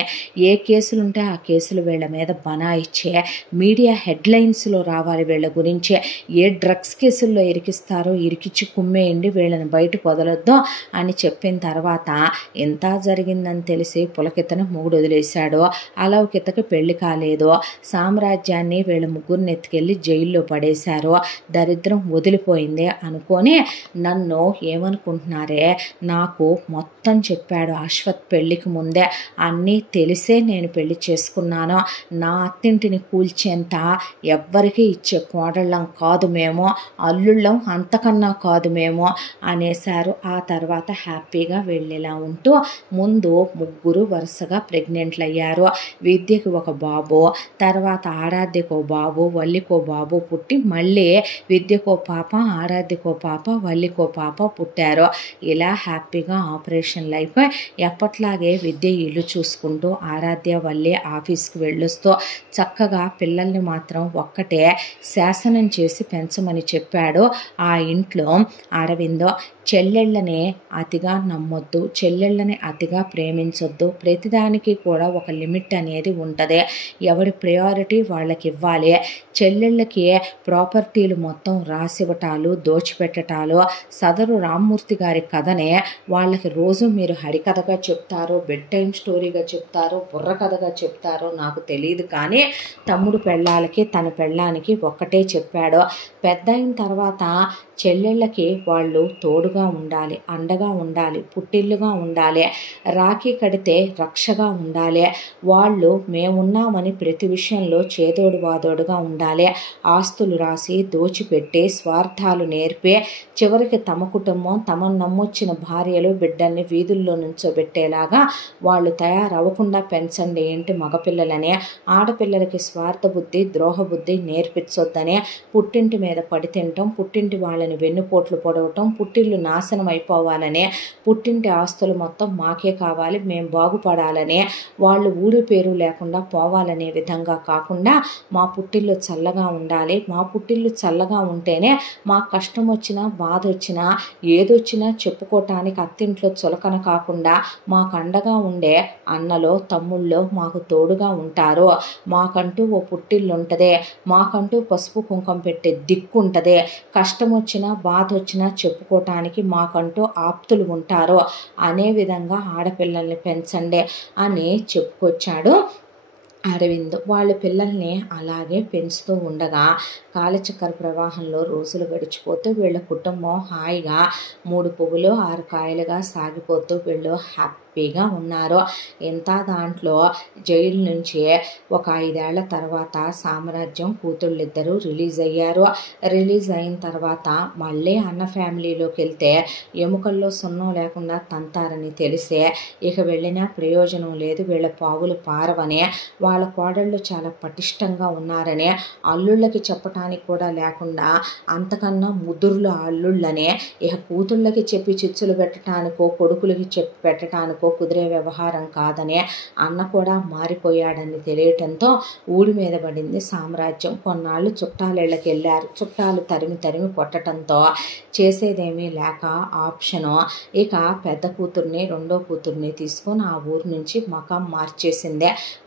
ఏ కేసులుంటే ఆ కేసులు వీళ్ళ మీద బనాయిచ్చే, మీడియా హెడ్లైన్స్లో రావాలి వీళ్ళ గురించి. ఏ డ్రగ్స్ కేసుల్లో ఇరికిస్తారో ఇరికిచ్చి కుమ్మేయండి, వీళ్ళని బయటకు వదలొద్దు అని చెప్పిన తర్వాత ఎంత జరిగిందని తెలిసి పులకితను మొగుడు వదిలేశాడు. అలౌకితకి పెళ్లి కాలేదు. సామ్రాజ్యాన్ని వీళ్ళ ముగ్గురిని ఎత్తుకెళ్ళి జైల్లో పడేశారు. దరిద్రం వదిలిపోయింది అనుకొని నన్ను ఏమనుకుంటున్నారే, నాకు మొత్తం చెప్పాడు అశ్వత్ పెళ్లికి ముందే. అన్నీ తెలిసే నేను పెళ్లి చేసుకున్నాను. నా అత్తింటిని కూల్చేంత ఎవ్వరికి ఇచ్చే కోడళ్ళం కాదు మేము, అల్లుళ్ళం అంతకన్నా కాదు మేము అనేశారు. ఆ తర్వాత హ్యాపీగా వెళ్ళేలా ఉంటూ ముందు ముగ్గురు వరుసగా ప్రెగ్నెంట్లు అయ్యారు. విద్యకి ఒక బాబు, తర్వాత ఆరాధ్యకో బాబు, వల్లికో బాబు పుట్టి మళ్ళీ విద్యకో పాప, ఆరాధ్యకో పాప, వల్లికో పాప పుట్టారు. ఇలా హ్యాపీగా ఆపరేషన్లు అయిపోయి ఎప్పట్లాగే విద్య ఇల్లు చూసుకుంటూ, ఆరాధ్య వల్లి ఆఫీస్కి వెళ్ళొస్తూ చక్కగా పిల్లల్ని మాత్రం ఒక్కటే శాసనం చేసి పెంచమని చెప్పాడు ఆ ఇంట్లో అరవిందో. చెల్లెళ్ళని అతిగా నమ్మొద్దు, చెల్లెళ్ళని అతిగా ప్రేమించొద్దు, ప్రతిదానికి కూడా ఒక లిమిట్ అనేది ఉంటుంది. ఎవరి ప్రయారిటీ వాళ్ళకి ఇవ్వాలి. చెల్లెళ్ళకి ప్రాపర్టీలు మొత్తం రాసివ్వటాలు, దోచిపెట్టటాలు. సదరు రామ్మూర్తి గారి కథనే వాళ్ళకి రోజు మీరు హరికథగా చెప్తారో, బెడ్ టైం స్టోరీగా చెప్తారో, బుర్ర కథగా చెప్తారో నాకు తెలియదు, కానీ తమ్ముడు పెళ్ళాలకి తన పెళ్ళానికి ఒక్కటే చెప్పాడు. పెద్ద అయిన తర్వాత చెల్లెళ్ళకి వాళ్ళు తోడుగా ఉండాలి, అండగా ఉండాలి, పుట్టిల్లుగా ఉండాలి, రాఖీ కడితే రక్షగా ఉండాలి. వాళ్ళు మేమున్నామని ప్రతి విషయంలో చేదోడు వాదోడుగా ఉండాలి. ఆస్తులు రాసి దోచిపెట్టి స్వార్థాలు నేర్పి చివరికి తమ కుటుంబం, తమను నమ్మొచ్చిన భార్యలు, బిడ్డల్ని వీధుల్లో నుంచోబెట్టేలాగా వాళ్ళు తయారవ్వకుండా పెంచండి. ఏంటి మగపిల్లలని, ఆడపిల్లలకి స్వార్థ బుద్ధి, ద్రోహ బుద్ధి నేర్పించొద్దని, పుట్టింటి మీద పడి తినటం, పుట్టింటి వాళ్ళని వెన్నుపోట్లు పొడవటం, పుట్టిల్లు నాశనం అయిపోవాలని, పుట్టింటి ఆస్తులు మొత్తం మాకే కావాలి, మేము బాగుపడాలని, వాళ్ళు ఊరి పేరు లేకుండా పోవాలనే విధంగా కాకుండా మా పుట్టిల్లు చల్లగా ఉండాలి, మా పుట్టిల్లు చల్లగా ఉంటేనే మా కష్టం వచ్చినా బాధ వచ్చినా ఏదొచ్చినా చెప్పుకోవటానికి అత్తింట్లో చులకన కాకుండా మాకు అండగా ఉండే అన్నలో తమ్ముళ్ళో మాకు తోడుగా ఉంటారు. మాకంటూ ఓ పుట్టిల్లు ఉంటుంది, మాకంటూ పసుపు కుంకం పెట్టే దిక్కు ఉంటుంది, కష్టం వచ్చినా బాధ వచ్చినా చెప్పుకోవటానికి మాకంటూ ఆప్తులు ఉంటారు అనే విధంగా ఆడపిల్లల్ని పెంచండి అని చెప్పుకొచ్చాడు అరవింద్. వాళ్ళ పిల్లల్ని అలాగే పెంచుతూ ఉండగా కాలచక్ర ప్రవాహంలో రోజులు గడిచిపోతూ వీళ్ళ కుటుంబం హాయిగా 3 పువ్వులు 6 కాయలుగా సాగిపోతూ వీళ్ళు హ్యాపీగా ఉన్నారు. ఇంత దాంట్లో జైలు నుంచి ఒక 5 ఏళ్ల తర్వాత సామ్రాజ్యం కూతుళ్ళిద్దరూ రిలీజ్ అయ్యారు. రిలీజ్ అయిన తర్వాత మళ్ళీ అన్న ఫ్యామిలీలోకి వెళ్తే ఎముకల్లో సున్నం లేకుండా తంతారని తెలిసే ఇక వెళ్ళినా ప్రయోజనం లేదు, వీళ్ళ పావులు పారవని, వాళ్ళ కోడళ్ళు చాలా పటిష్టంగా ఉన్నారని, అల్లుళ్ళకి చెప్పటానికి కూడా లేకుండా అంతకన్నా ముదురులు అల్లుళ్ళనే, ఇక కూతుళ్ళకి చెప్పి చిచ్చులు పెట్టడానికో కొడుకులకి చెప్పి పెట్టడానికో కుదిరే వ్యవహారం కాదని అన్న కూడా మారిపోయాడని తెలియటంతో ఊడి మీద పడింది సామ్రాజ్యం. కొన్నాళ్ళు చుట్టాలిళ్ళకి వెళ్ళారు. చుట్టాలు తరిమి కొట్టడంతో చేసేదేమీ లేక ఆప్షను ఇక పెద్ద కూతుర్ని రెండో కూతుర్ని తీసుకొని ఆ ఊరు నుంచి మకాం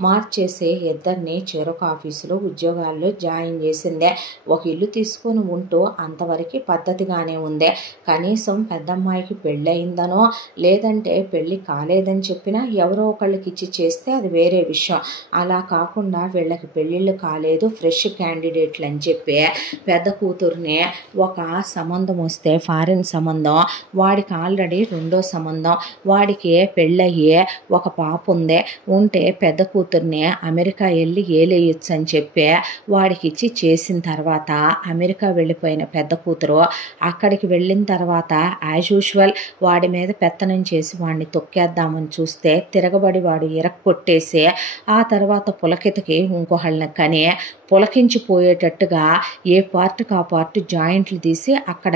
మార్చేసి ఇద్దరిని చెరొక ఆఫీసులో ఉద్యోగాల్లో జాయిన్ చేసిందే. ఒక ఇల్లు తీసుకొని ఉంటూ అంతవరకు పద్ధతిగానే ఉందే. కనీసం పెద్దమ్మాయికి పెళ్ళయిందనో లేదంటే పెళ్ళి కాలేదు కాలేదని చెప్పినా ఎవరో ఒకళ్ళకి ఇచ్చి చేస్తే అది వేరే విషయం. అలా కాకుండా వీళ్ళకి పెళ్ళిళ్ళు కాలేదు, ఫ్రెష్ క్యాండిడేట్లు అని చెప్పి పెద్ద కూతుర్ని ఒక సంబంధం వస్తే ఫారిన్ సంబంధం, వాడికి ఆల్రెడీ రెండో సంబంధం, వాడికి పెళ్ళయ్యి ఒక పాప ఉంటే పెద్ద కూతుర్ని అమెరికా వెళ్ళి ఏలేయచ్చు అని చెప్పి వాడికి ఇచ్చి చేసిన తర్వాత అమెరికా వెళ్ళిపోయిన పెద్ద కూతురు అక్కడికి వెళ్ళిన తర్వాత యాజ్ యూజువల్ వాడి మీద పెత్తనం చేసి వాడిని తొక్కేద్దామని చూస్తే తిరగబడి వాడు ఇరక్కొట్టేసి ఆ తర్వాత పులకితకి ఇంకోహళ్ళని కని పులకించిపోయేటట్టుగా ఏ పార్ట్కి ఆ పార్ట్ జాయింట్లు తీసి అక్కడ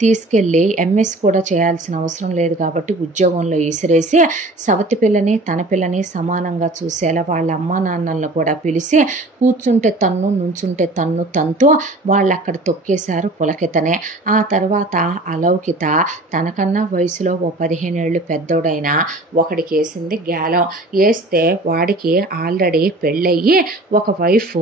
తీసుకెళ్ళి ఎంఎస్ కూడా చేయాల్సిన అవసరం లేదు కాబట్టి ఉద్యోగంలో విసిరేసి సవతి పిల్లని తన పిల్లని సమానంగా చూసేలా వాళ్ళ అమ్మా నాన్నలను కూడా పిలిచి కూర్చుంటే తన్ను నుంచుంటే తన్ను తంతూ వాళ్ళు అక్కడ తొక్కేశారు పులకితనే. ఆ తర్వాత అలౌకిత తనకన్నా వయసులో ఓ 15 ఏళ్ళు పెద్దోడైన ఒకడికి వేసింది గ్యాలం. వేస్తే వాడికి ఆల్రెడీ పెళ్ళయ్యి ఒక వైఫ్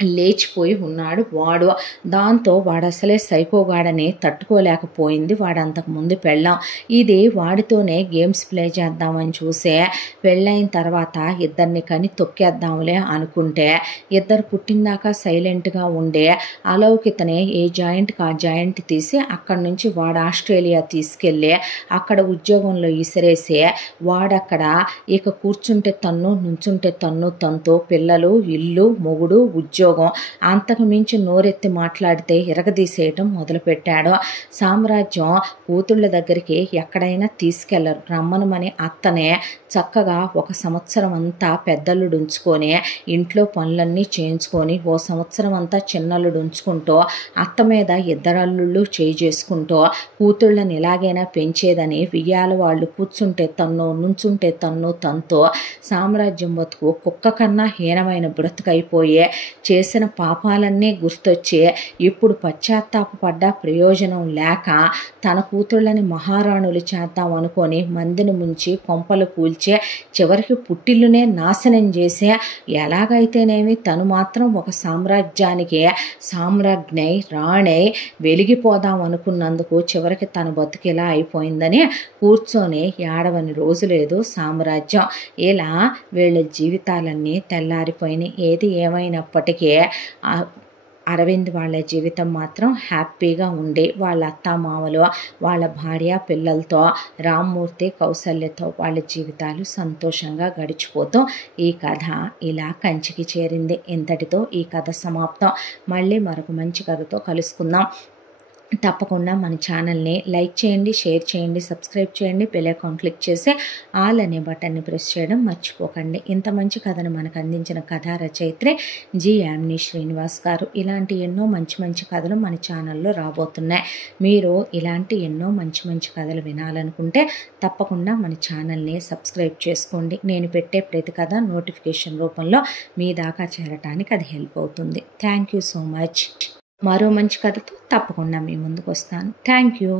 లేచిపోయి ఉన్నాడు వాడు. దాంతో వాడు అసలే సైకోగాడని తట్టుకోలేకపోయింది వాడు అంతకుముందు పెళ్ళాం. ఇది వాడితోనే గేమ్స్ ప్లే చేద్దామని చూసే పెళ్ళైన తర్వాత ఇద్దరిని కని తొక్కేద్దాంలే అనుకుంటే ఇద్దరు పుట్టిందాకా సైలెంట్గా ఉండే అలౌకితనే ఏ జాయింట్కి ఆ జాయింట్ తీసి అక్కడి నుంచి వాడు ఆస్ట్రేలియా తీసుకెళ్ళి అక్కడ ఉద్యోగంలో విసిరేసి వాడక్కడ ఇక కూర్చుంటే తన్ను నుంచుంటే తన్ను తంతో పిల్లలు ఇల్లు మొగుడు ఉద్యోగం అంతకు మించి నోరెత్తి మాట్లాడితే ఇరగదీసేయటం మొదలుపెట్టాడు. సామ్రాజ్యం కూతుళ్ళ దగ్గరికి ఎక్కడైనా తీసుకెళ్లరు. రమ్మనమని అత్తనే చక్కగా 1 సంవత్సరం అంతా పెద్దల్లుడు ఉంచుకొని ఇంట్లో పనులన్నీ చేయించుకొని ఓ సంవత్సరం అంతా చిన్నల్లుడు ఉంచుకుంటూ అత్త మీద ఇద్దరల్లుళ్ళు చేయి చేసుకుంటూ కూతుళ్ళని ఎలాగైనా పెంచేదని వియ్యాల వాళ్ళు కూర్చుంటే తన్ను నుంచుంటే తన్ను తంతో సామ్రాజ్యం బతుకు కుక్క కన్నా హీనమైన బ్రతుకైపోయే చేసిన పాపాలన్నీ గుర్తొచ్చి ఇప్పుడు పశ్చాత్తాపడ్డ ప్రయోజనం లేక తన కూతుళ్ళని మహారాణులు చేద్దాం అనుకొని మందిని ముంచి కొంపలు కూల్చే చివరికి పుట్టిల్లునే నాశనం చేసే ఎలాగైతేనేమి తను మాత్రం ఒక సామ్రాజ్యానికి సామ్రాజ్ఞై రాణై వెలిగిపోదాం అనుకున్నందుకు చివరికి తన బతుకిలా అయిపోయిందని కూర్చొని ఏడవని రోజు లేదు సామ్రాజ్యం. ఇలా వీళ్ళ జీవితాలన్నీ తెల్లారిపోయినాయి. ఏది ఏమైనప్పటికీ అరవింద్ వాళ్ళ జీవితం మాత్రం హ్యాపీగా ఉండి వాళ్ళ అత్తామామలు వాళ్ళ భార్య పిల్లలతో రామ్మూర్తి కౌసల్యతో వాళ్ళ జీవితాలు సంతోషంగా గడిచిపోతూ ఈ కథ ఇలా కంచికి చేరింది. ఇంతటితో ఈ కథ సమాప్తం. మళ్ళీ మరొక మంచి కథతో కలుసుకుందాం. తప్పకుండా మన ఛానల్ని లైక్ చేయండి, షేర్ చేయండి, సబ్స్క్రైబ్ చేయండి, బెల్ ఐకాన్ క్లిక్ చేసి ఆల్ అనే బటన్ని ప్రెస్ చేయడం మర్చిపోకండి. ఇంత మంచి కథను మనకు అందించిన కథా రచయిత్రి జి యామిని శ్రీనివాస్ గారు. ఇలాంటి ఎన్నో మంచి మంచి కథలు మన ఛానల్లో రాబోతున్నాయి. మీరు ఇలాంటి ఎన్నో మంచి మంచి కథలు వినాలనుకుంటే తప్పకుండా మన ఛానల్ని సబ్స్క్రైబ్ చేసుకోండి. నేను పెట్టే ప్రతి కథ నోటిఫికేషన్ రూపంలో మీ దాకా చేరటానికి అది హెల్ప్ అవుతుంది. Thank you so much. మరో మంచి కథతో తప్పకుండా మీ ముందుకు వస్తాను. Thank you.